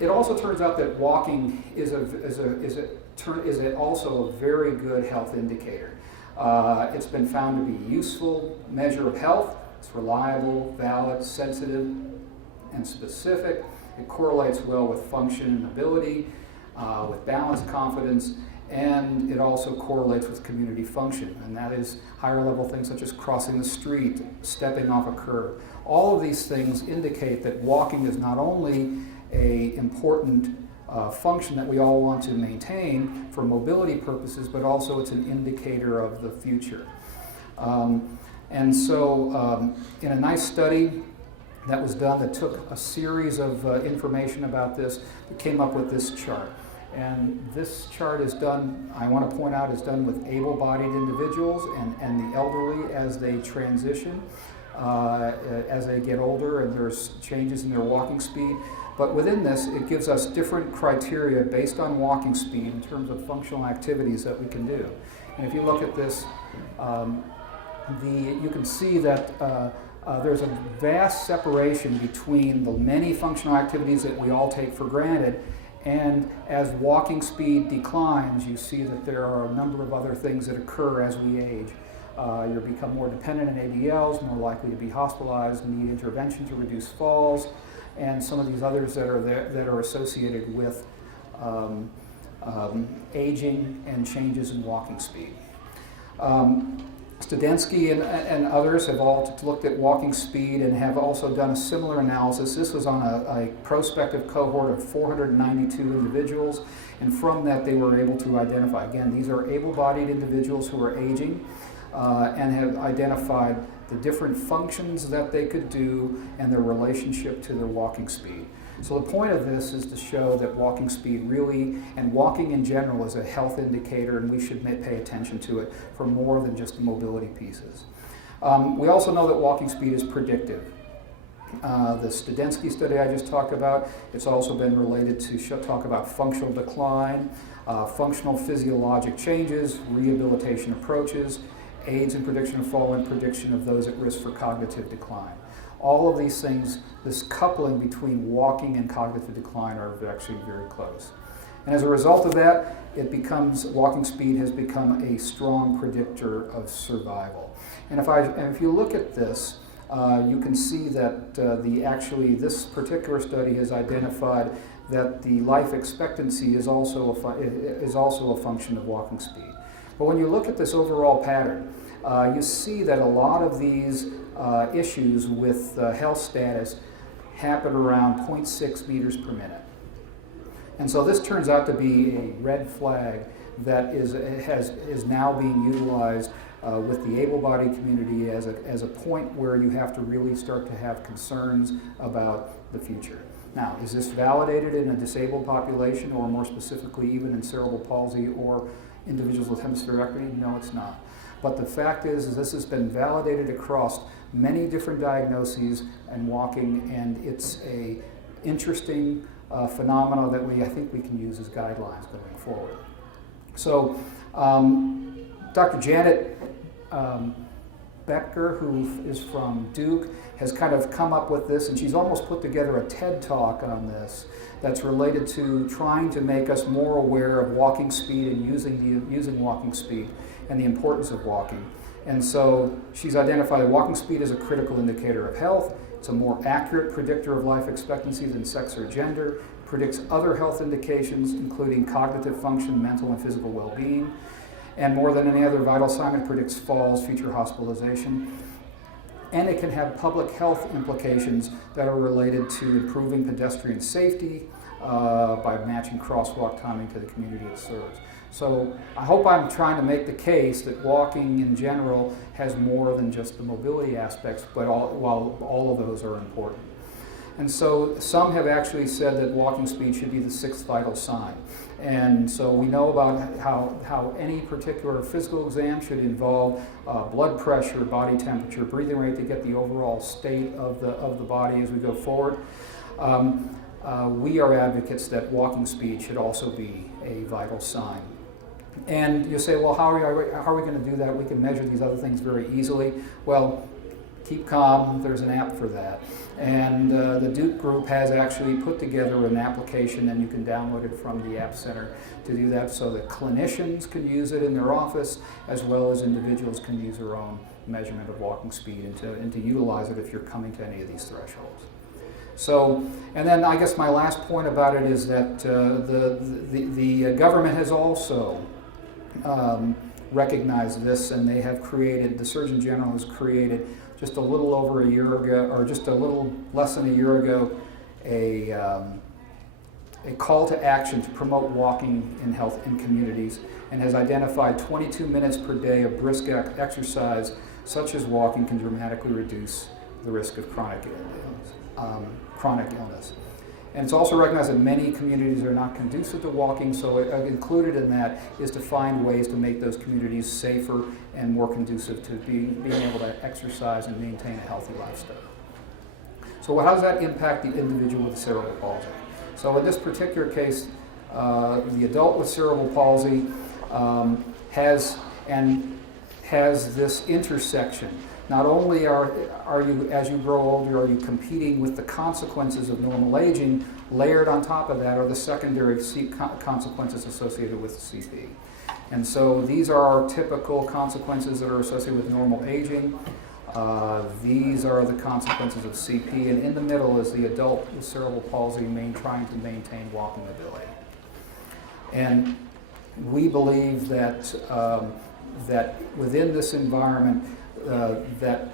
It also turns out that walking is also a very good health indicator. It's been found to be a useful measure of health. It's reliable, valid, sensitive, and specific. It correlates well with function and ability, with balance, confidence, and it also correlates with community function, and that is higher level things such as crossing the street, stepping off a curb. All of these things indicate that walking is not only an important function that we all want to maintain for mobility purposes, but also it's an indicator of the future. And so in a nice study that was done that took a series of information about this, it came up with this chart. And this chart is done, I want to point out, is done with able-bodied individuals and the elderly as they transition, as they get older, and there's changes in their walking speed. But within this, it gives us different criteria based on walking speed in terms of functional activities that we can do. And if you look at this, you can see that there's a vast separation between the many functional activities that we all take for granted, and as walking speed declines, you see that there are a number of other things that occur as we age. You become more dependent on ADLs, more likely to be hospitalized, need intervention to reduce falls, and some of these others that are associated with aging and changes in walking speed. Studensky and others have all looked at walking speed and have also done a similar analysis. This was on a prospective cohort of 492 individuals, and from that they were able to identify, again, these are able-bodied individuals who are aging and have identified the different functions that they could do and their relationship to their walking speed. So the point of this is to show that walking speed really, and walking in general, is a health indicator, and we should pay attention to it for more than just the mobility pieces. We also know that walking speed is predictive. The Studensky study I just talked about, it's also been related to talk about functional decline, functional physiologic changes, rehabilitation approaches, aids in prediction of fall and prediction of those at risk for cognitive decline. All of these things, this coupling between walking and cognitive decline are actually very close. And as a result of that, walking speed has become a strong predictor of survival. And if you look at this, you can see that this particular study has identified that the life expectancy is also a function of walking speed. But when you look at this overall pattern, you see that a lot of these issues with health status happen around 0.6 meters per minute. And so this turns out to be a red flag that is now being utilized with the able-bodied community as a point where you have to really start to have concerns about the future. Now, is this validated in a disabled population, or more specifically even in cerebral palsy or individuals with hemispherectomy? No, it's not. But the fact is this has been validated across many different diagnoses and walking, and it's a interesting phenomena that I think we can use as guidelines going forward. So Dr. Janet Becker, who is from Duke, has kind of come up with this, and she's almost put together a TED Talk on this that's related to trying to make us more aware of walking speed and using walking speed and the importance of walking. And so she's identified walking speed as a critical indicator of health. It's a more accurate predictor of life expectancy than sex or gender. It predicts other health indications, including cognitive function, mental and physical well-being. And more than any other vital sign, it predicts falls, future hospitalization. And it can have public health implications that are related to improving pedestrian safety by matching crosswalk timing to the community it serves. So I hope I'm trying to make the case that walking in general has more than just the mobility aspects, but while all of those are important. And so some have actually said that walking speed should be the sixth vital sign. And so we know about how any particular physical exam should involve blood pressure, body temperature, breathing rate to get the overall state of the body as we go forward. We are advocates that walking speed should also be a vital sign. And you say, well, how are we going to do that? We can measure these other things very easily. Well, keep calm, there's an app for that. And the Duke group has actually put together an application, and you can download it from the App Center to do that, so that clinicians can use it in their office, as well as individuals can use their own measurement of walking speed and to utilize it if you're coming to any of these thresholds. So, and then I guess my last point about it is that the government has also recognized this, and they have created, the Surgeon General has created just a little over a year ago, or just a little less than a year ago, a call to action to promote walking in health in communities, and has identified 22 minutes per day of brisk exercise, such as walking, can dramatically reduce the risk of chronic illness. And it's also recognized that many communities are not conducive to walking, so included in that is to find ways to make those communities safer and more conducive to being able to exercise and maintain a healthy lifestyle. So how does that impact the individual with cerebral palsy? So in this particular case, the adult with cerebral palsy has this intersection. Not only are you, as you grow older, are you competing with the consequences of normal aging, layered on top of that are the secondary consequences associated with CP. And so these are our typical consequences that are associated with normal aging. These are the consequences of CP, and in the middle is the adult with cerebral palsy trying to maintain walking ability. And we believe that, that within this environment, that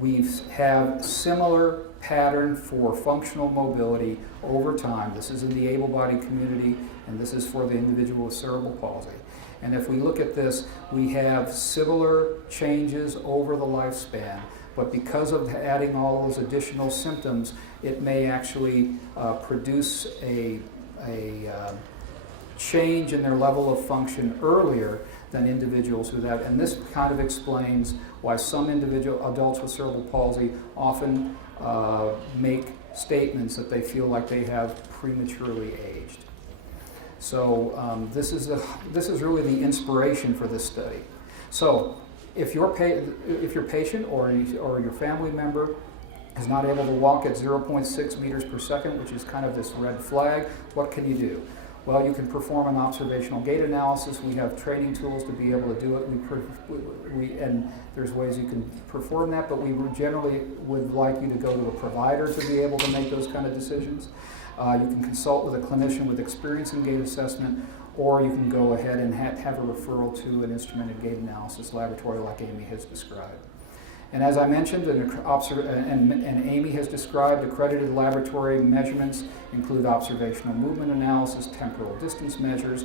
we have similar pattern for functional mobility over time. This is in the able-bodied community, and this is for the individual with cerebral palsy. And if we look at this, we have similar changes over the lifespan, but because of adding all those additional symptoms, it may actually produce a change in their level of function earlier than individuals who have, and this kind of explains why some adults with cerebral palsy often make statements that they feel like they have prematurely aged. So this is really the inspiration for this study. So if your patient or your family member is not able to walk at 0.6 meters per second, which is kind of this red flag, what can you do? Well, you can perform an observational gait analysis. We have training tools to be able to do it. And there's ways you can perform that, but we generally would like you to go to a provider to be able to make those kind of decisions. You can consult with a clinician with experience in gait assessment, or you can go ahead and have a referral to an instrumented gait analysis laboratory like Amy has described. And as I mentioned, and Amy has described, accredited laboratory measurements include observational movement analysis, temporal distance measures.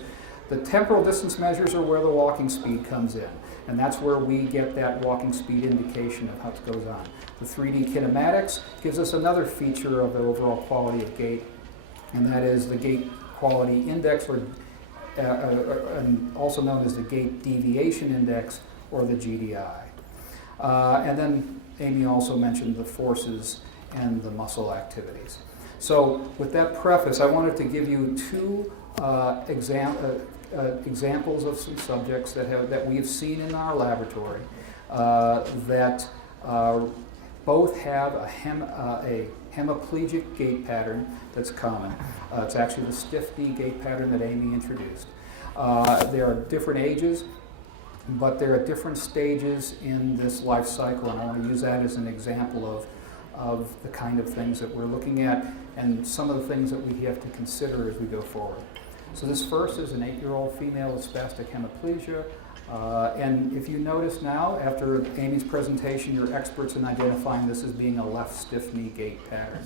The temporal distance measures are where the walking speed comes in, and that's where we get that walking speed indication of how it goes on. The 3D kinematics gives us another feature of the overall quality of gait, and that is the gait quality index, or also known as the gait deviation index, or the GDI. And then Amy also mentioned the forces and the muscle activities. So with that preface, I wanted to give you two examples of some subjects that we have seen in our laboratory that both have a hemiplegic gait pattern that's common. It's actually the stiff knee gait pattern that Amy introduced. There are different ages, but they're at different stages in this life cycle, and I want to use that as an example of the kind of things that we're looking at and some of the things that we have to consider as we go forward. So this first is an 8-year-old female with spastic hemiplegia. And if you notice now, after Amy's presentation, you're experts in identifying this as being a left stiff knee gait pattern.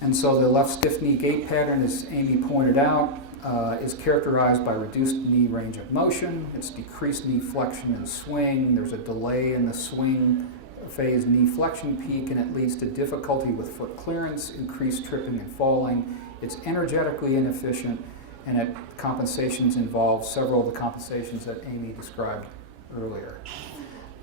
And so the left stiff knee gait pattern, as Amy pointed out, is characterized by reduced knee range of motion. It's decreased knee flexion and swing. There's a delay in the swing phase knee flexion peak, and it leads to difficulty with foot clearance, increased tripping and falling. It's energetically inefficient, and it compensations involve several of the compensations that Amy described earlier.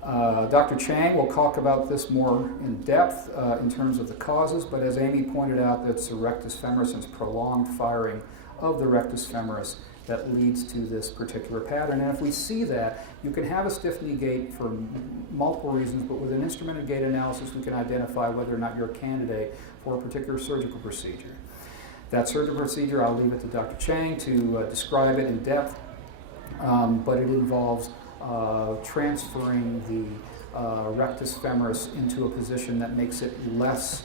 Dr. Chang will talk about this more in depth in terms of the causes, but as Amy pointed out, that's the rectus femoris and prolonged firing of the rectus femoris that leads to this particular pattern. And if we see that, you can have a stiff knee gait for multiple reasons, but with an instrumented gait analysis, we can identify whether or not you're a candidate for a particular surgical procedure. That surgical procedure, I'll leave it to Dr. Chang to describe it in depth, but it involves transferring the rectus femoris into a position that makes it less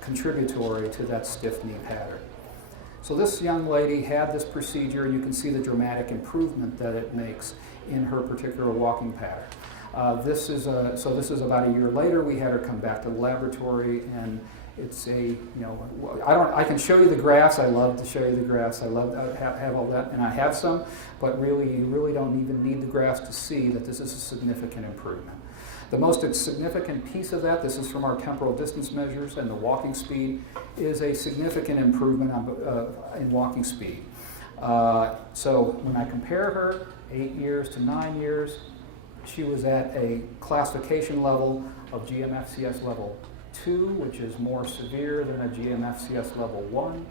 contributory to that stiff knee pattern. So this young lady had this procedure, and you can see the dramatic improvement that it makes in her particular walking pattern. This is about a year later. We had her come back to the laboratory, and it's I can show you the graphs. I love to show you the graphs. I love to have all that, and I have some, but really, you really don't even need the graphs to see that this is a significant improvement. The most significant piece of that, this is from our temporal distance measures and the walking speed, is a significant improvement in walking speed. So when I compare her 8 years to 9 years, she was at a classification level of GMFCS level 2, which is more severe than a GMFCS level 1.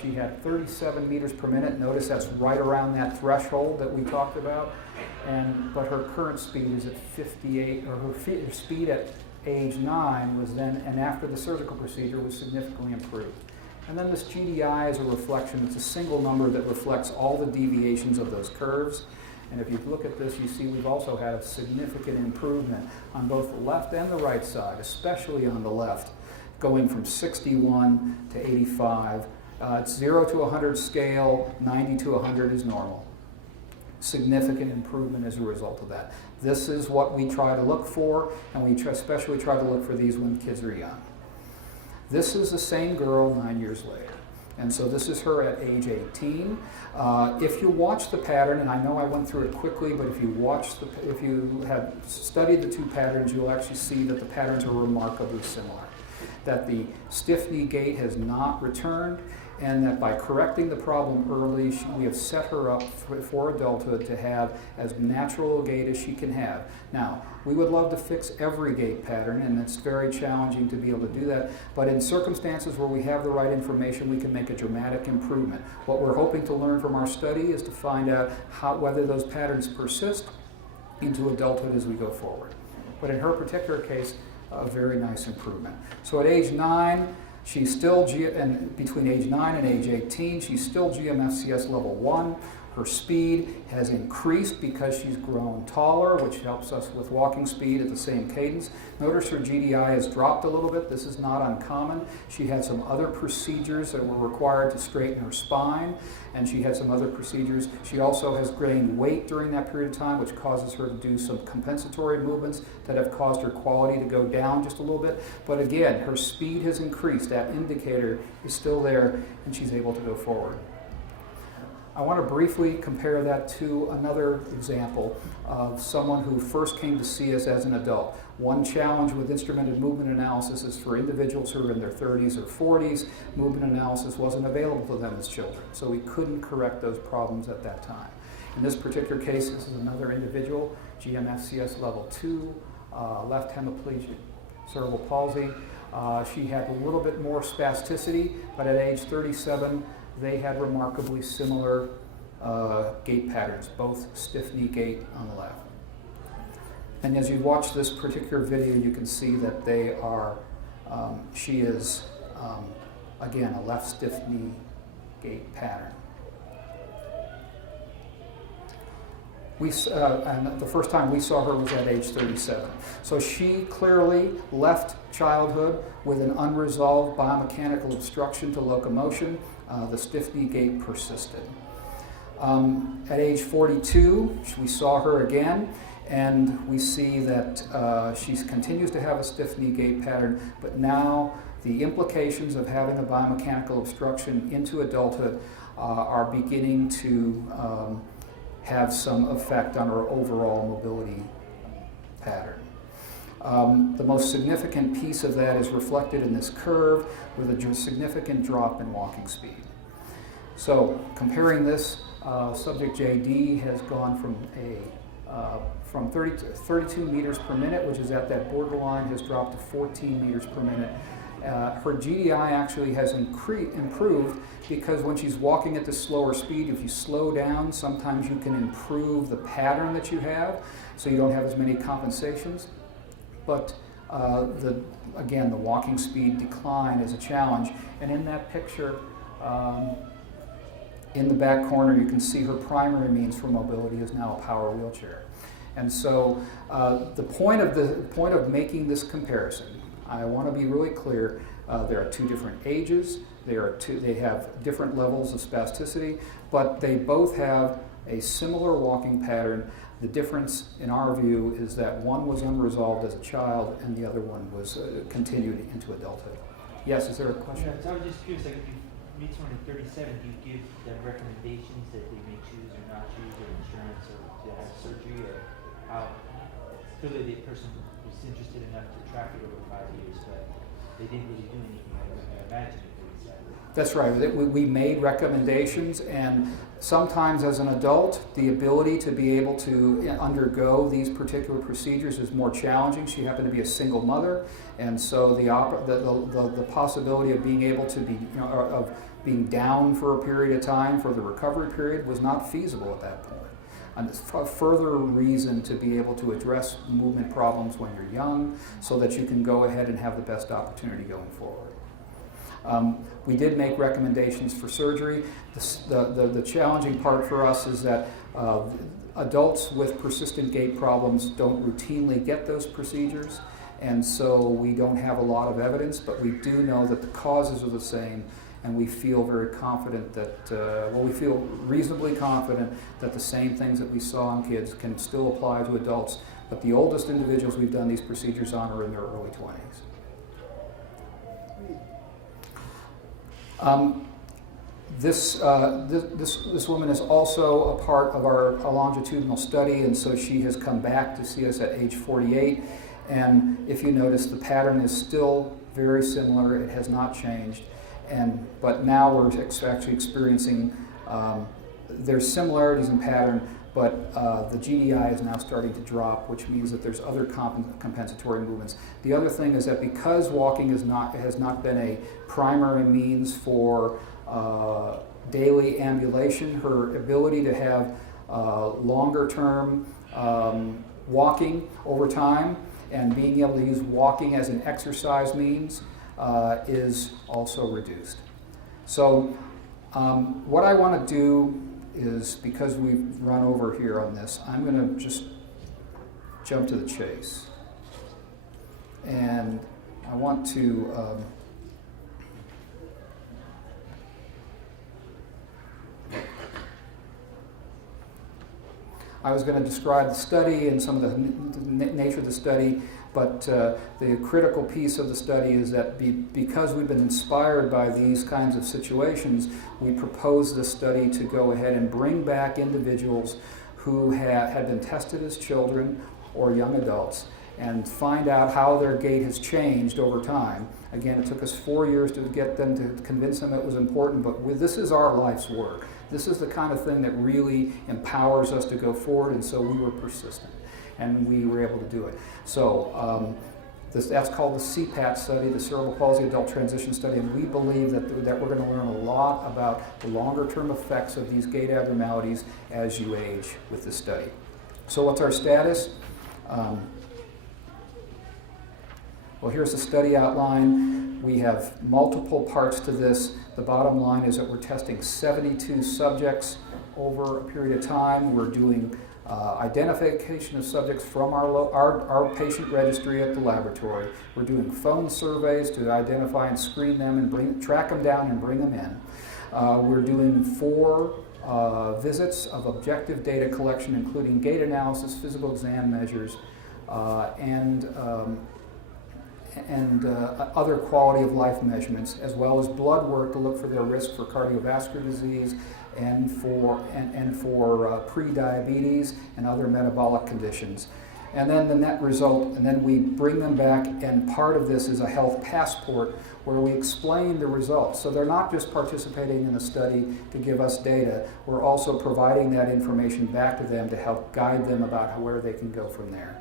She had 37 meters per minute. Notice that's right around that threshold that we talked about. But her current speed is at 58, or her speed at age 9 was then, and after the surgical procedure, was significantly improved. And then this GDI is a reflection. It's a single number that reflects all the deviations of those curves. And if you look at this, you see we've also had a significant improvement on both the left and the right side, especially on the left, going from 61 to 85. It's 0 to 100 scale, 90 to 100 is normal. Significant improvement as a result of that. This is what we try to look for, and we especially try to look for these when kids are young. This is the same girl 9 years later. And so this is her at age 18. If you watch the pattern, and I know I went through it quickly, but if you have studied the two patterns, you'll actually see that the patterns are remarkably similar. That the stiff knee gait has not returned, and that by correcting the problem early, we have set her up for adulthood to have as natural a gait as she can have. Now, we would love to fix every gait pattern, and it's very challenging to be able to do that, but in circumstances where we have the right information, we can make a dramatic improvement. What we're hoping to learn from our study is to find out whether those patterns persist into adulthood as we go forward. But in her particular case, a very nice improvement. So at age 9, she's still, and between age 9 and age 18, she's still GMFCS level 1. Her speed has increased because she's grown taller, which helps us with walking speed at the same cadence. Notice her GDI has dropped a little bit. This is not uncommon. She had some other procedures that were required to straighten her spine, and she had some other procedures. She also has gained weight during that period of time, which causes her to do some compensatory movements that have caused her quality to go down just a little bit. But again, her speed has increased. That indicator is still there, and she's able to go forward. I want to briefly compare that to another example of someone who first came to see us as an adult. One challenge with instrumented movement analysis is for individuals who are in their 30s or 40s, movement analysis wasn't available to them as children, so we couldn't correct those problems at that time. In this particular case, this is another individual, GMFCS level 2, left hemiplegic cerebral palsy. She had a little bit more spasticity, but at age 37, they had remarkably similar gait patterns, both stiff knee gait on the left. And as you watch this particular video, you can see that they are, she is, again, a left stiff knee gait pattern. And the first time we saw her was at age 37. So she clearly left childhood with an unresolved biomechanical obstruction to locomotion. The stiff knee gait persisted. At age 42, we saw her again, and we see that she continues to have a stiff knee gait pattern, but now the implications of having a biomechanical obstruction into adulthood are beginning to have some effect on her overall mobility pattern. The most significant piece of that is reflected in this curve with a significant drop in walking speed. So comparing this, subject JD has gone from 32 meters per minute, which is at that borderline, has dropped to 14 meters per minute. Her GDI actually has improved because when she's walking at this slower speed, if you slow down, sometimes you can improve the pattern that you have, so you don't have as many compensations. But again, the walking speed decline is a challenge. And in that picture, in the back corner, you can see her primary means for mobility is now a power wheelchair. And so the point of making this comparison, I want to be really clear. There are two different ages. They have different levels of spasticity, but they both have a similar walking pattern. The difference, in our view, is that one was unresolved as a child and the other one was continued into adulthood. Yes, is there a question? Yeah, so I was just curious, like if you meet someone at 37, do you give them recommendations that they may choose or not choose, or insurance, or to have surgery, or how? Clearly the person was interested enough to track it over 5 years, but they didn't really do anything, I imagine, if they decided. That's right. We made recommendations, and sometimes as an adult, the ability to be able to undergo these particular procedures is more challenging. She happened to be a single mother, and so the possibility of being able to be, of being down for a period of time for the recovery period was not feasible at that point. And it's a further reason to be able to address movement problems when you're young so that you can go ahead and have the best opportunity going forward. We did make recommendations for surgery. The challenging part for us is that adults with persistent gait problems don't routinely get those procedures, and so we don't have a lot of evidence, but we do know that the causes are the same, and we feel very confident that, we feel reasonably confident that the same things that we saw in kids can still apply to adults, but the oldest individuals we've done these procedures on are in their early 20s. This woman is also a part of our longitudinal study, and so she has come back to see us at age 48. And if you notice, the pattern is still very similar. It has not changed. But now we're actually experiencing, there's similarities in pattern, but the GDI is now starting to drop, which means that there's other compensatory movements. The other thing is that because walking has not been a primary means for daily ambulation, her ability to have longer term walking over time and being able to use walking as an exercise means is also reduced. So what I want to do is, because we've run over here on this, I'm going to just jump to the chase. And I want to I was going to describe the study and some of the nature of the study, but the critical piece of the study is that because we've been inspired by these kinds of situations, we proposed this study to go ahead and bring back individuals who had been tested as children or young adults and find out how their gait has changed over time. Again, it took us 4 years to get them to convince them it was important, but this is our life's work. This is the kind of thing that really empowers us to go forward, and so we were persistent, and we were able to do it. So that's called the CPAT study, the Cerebral Palsy Adult Transition Study, and we believe that we're going to learn a lot about the longer-term effects of these gait abnormalities as you age with this study. So what's our status? Well, here's the study outline. We have multiple parts to this. The bottom line is that we're testing 72 subjects over a period of time. We're doing identification of subjects from our patient registry at the laboratory. We're doing phone surveys to identify and screen them and track them down and bring them in. We're doing 4 visits of objective data collection, including gait analysis, physical exam measures, and other quality of life measurements, as well as blood work to look for their risk for cardiovascular disease and for pre-diabetes and other metabolic conditions. And then the net result, and then we bring them back, and part of this is a health passport where we explain the results. So they're not just participating in the study to give us data, we're also providing that information back to them to help guide them about where they can go from there.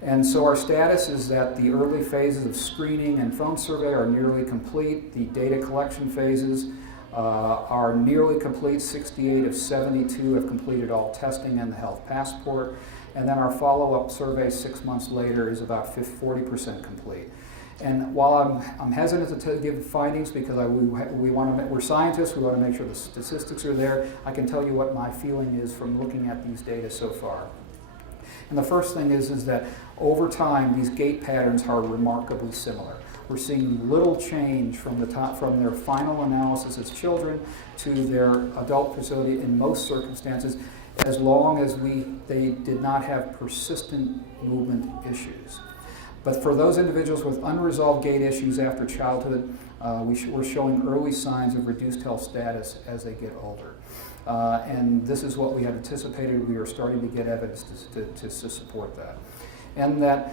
And so our status is that the early phases of screening and phone survey are nearly complete. The data collection phases are nearly complete. 68 of 72 have completed all testing and the health passport. And then our follow-up survey 6 months later is about 40% complete. And while I'm hesitant to give findings because we're scientists, we want to make sure the statistics are there, I can tell you what my feeling is from looking at these data so far. And the first thing is that over time, these gait patterns are remarkably similar. We're seeing little change from their final analysis as children to their adult facility in most circumstances, as long as they did not have persistent movement issues. But for those individuals with unresolved gait issues after childhood, we're showing early signs of reduced health status as they get older. And this is what we had anticipated. We are starting to get evidence to support that. And that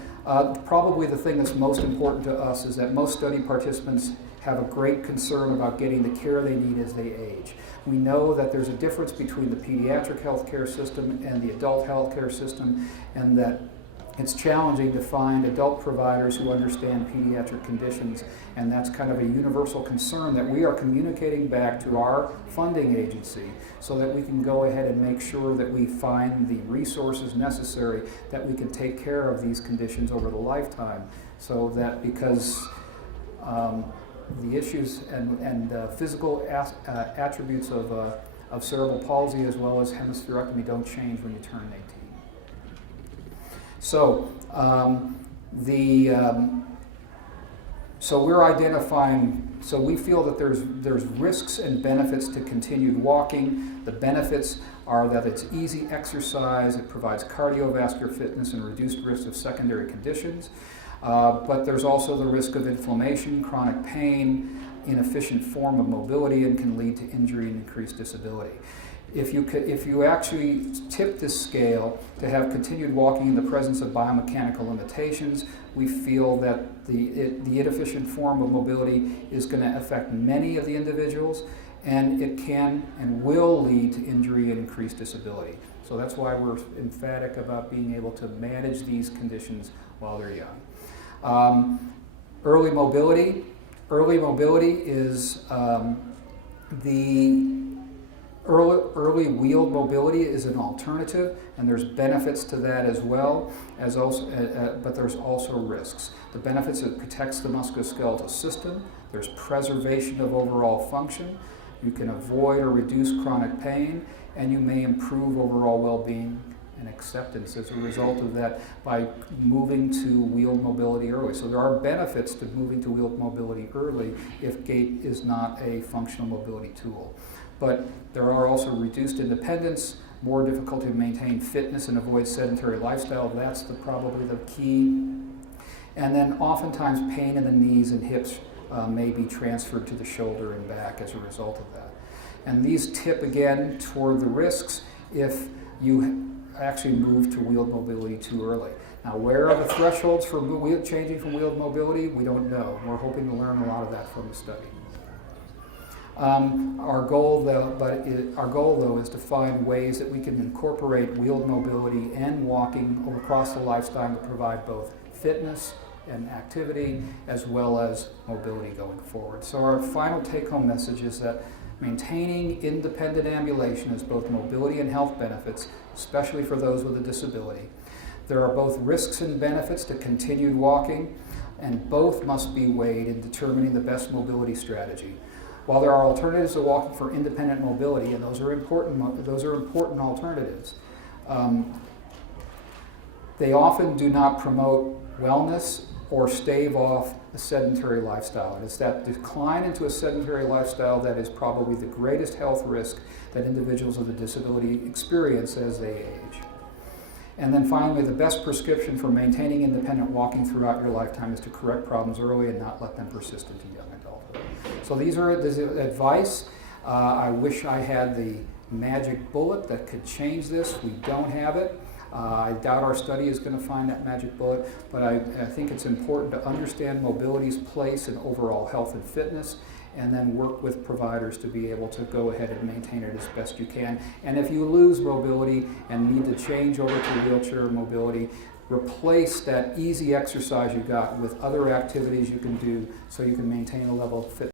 probably the thing that's most important to us is that most study participants have a great concern about getting the care they need as they age. We know that there's a difference between the pediatric healthcare system and the adult healthcare system, and that it's challenging to find adult providers who understand pediatric conditions, and that's kind of a universal concern that we are communicating back to our funding agency so that we can go ahead and make sure that we find the resources necessary that we can take care of these conditions over the lifetime, so that because the issues and physical attributes of cerebral palsy as well as hemispherectomy don't change when you turn 18. So so we're identifying. So we feel that there's risks and benefits to continued walking. The benefits are that it's easy exercise, it provides cardiovascular fitness and reduced risk of secondary conditions. But there's also the risk of inflammation, chronic pain, inefficient form of mobility, and can lead to injury and increased disability. If you actually tip this scale to have continued walking in the presence of biomechanical limitations, we feel that the inefficient form of mobility is going to affect many of the individuals, and it can and will lead to injury and increased disability. So that's why we're emphatic about being able to manage these conditions while they're young. Early mobility. Early mobility is early wheeled mobility is an alternative, and there's benefits to that as well, but there's also risks. The benefits: it protects the musculoskeletal system. There's preservation of overall function. You can avoid or reduce chronic pain, and you may improve overall well-being and acceptance as a result of that by moving to wheeled mobility early. So there are benefits to moving to wheeled mobility early if gait is not a functional mobility tool. But there are also reduced independence, more difficulty to maintain fitness and avoid sedentary lifestyle. That's probably the key. And then oftentimes pain in the knees and hips may be transferred to the shoulder and back as a result of that. And these tip again toward the risks if you actually move to wheeled mobility too early. Now, where are the thresholds for changing from wheeled mobility? We don't know. We're hoping to learn a lot of that from the study. Our goal, though, is to find ways that we can incorporate wheeled mobility and walking across the lifestyle to provide both fitness and activity as well as mobility going forward. So our final take-home message is that maintaining independent ambulation has both mobility and health benefits, especially for those with a disability. There are both risks and benefits to continued walking, and both must be weighed in determining the best mobility strategy. While there are alternatives to walking for independent mobility, and those are important alternatives, they often do not promote wellness or stave off a sedentary lifestyle. And it's that decline into a sedentary lifestyle that is probably the greatest health risk that individuals with a disability experience as they age. And then finally, the best prescription for maintaining independent walking throughout your lifetime is to correct problems early and not let them persist into young adulthood. So these are the advice. I wish I had the magic bullet that could change this. We don't have it. I doubt our study is going to find that magic bullet, but I think it's important to understand mobility's place in overall health and fitness, and then work with providers to be able to go ahead and maintain it as best you can. And if you lose mobility and need to change over to wheelchair mobility, replace that easy exercise you got with other activities you can do so you can maintain a level of fitness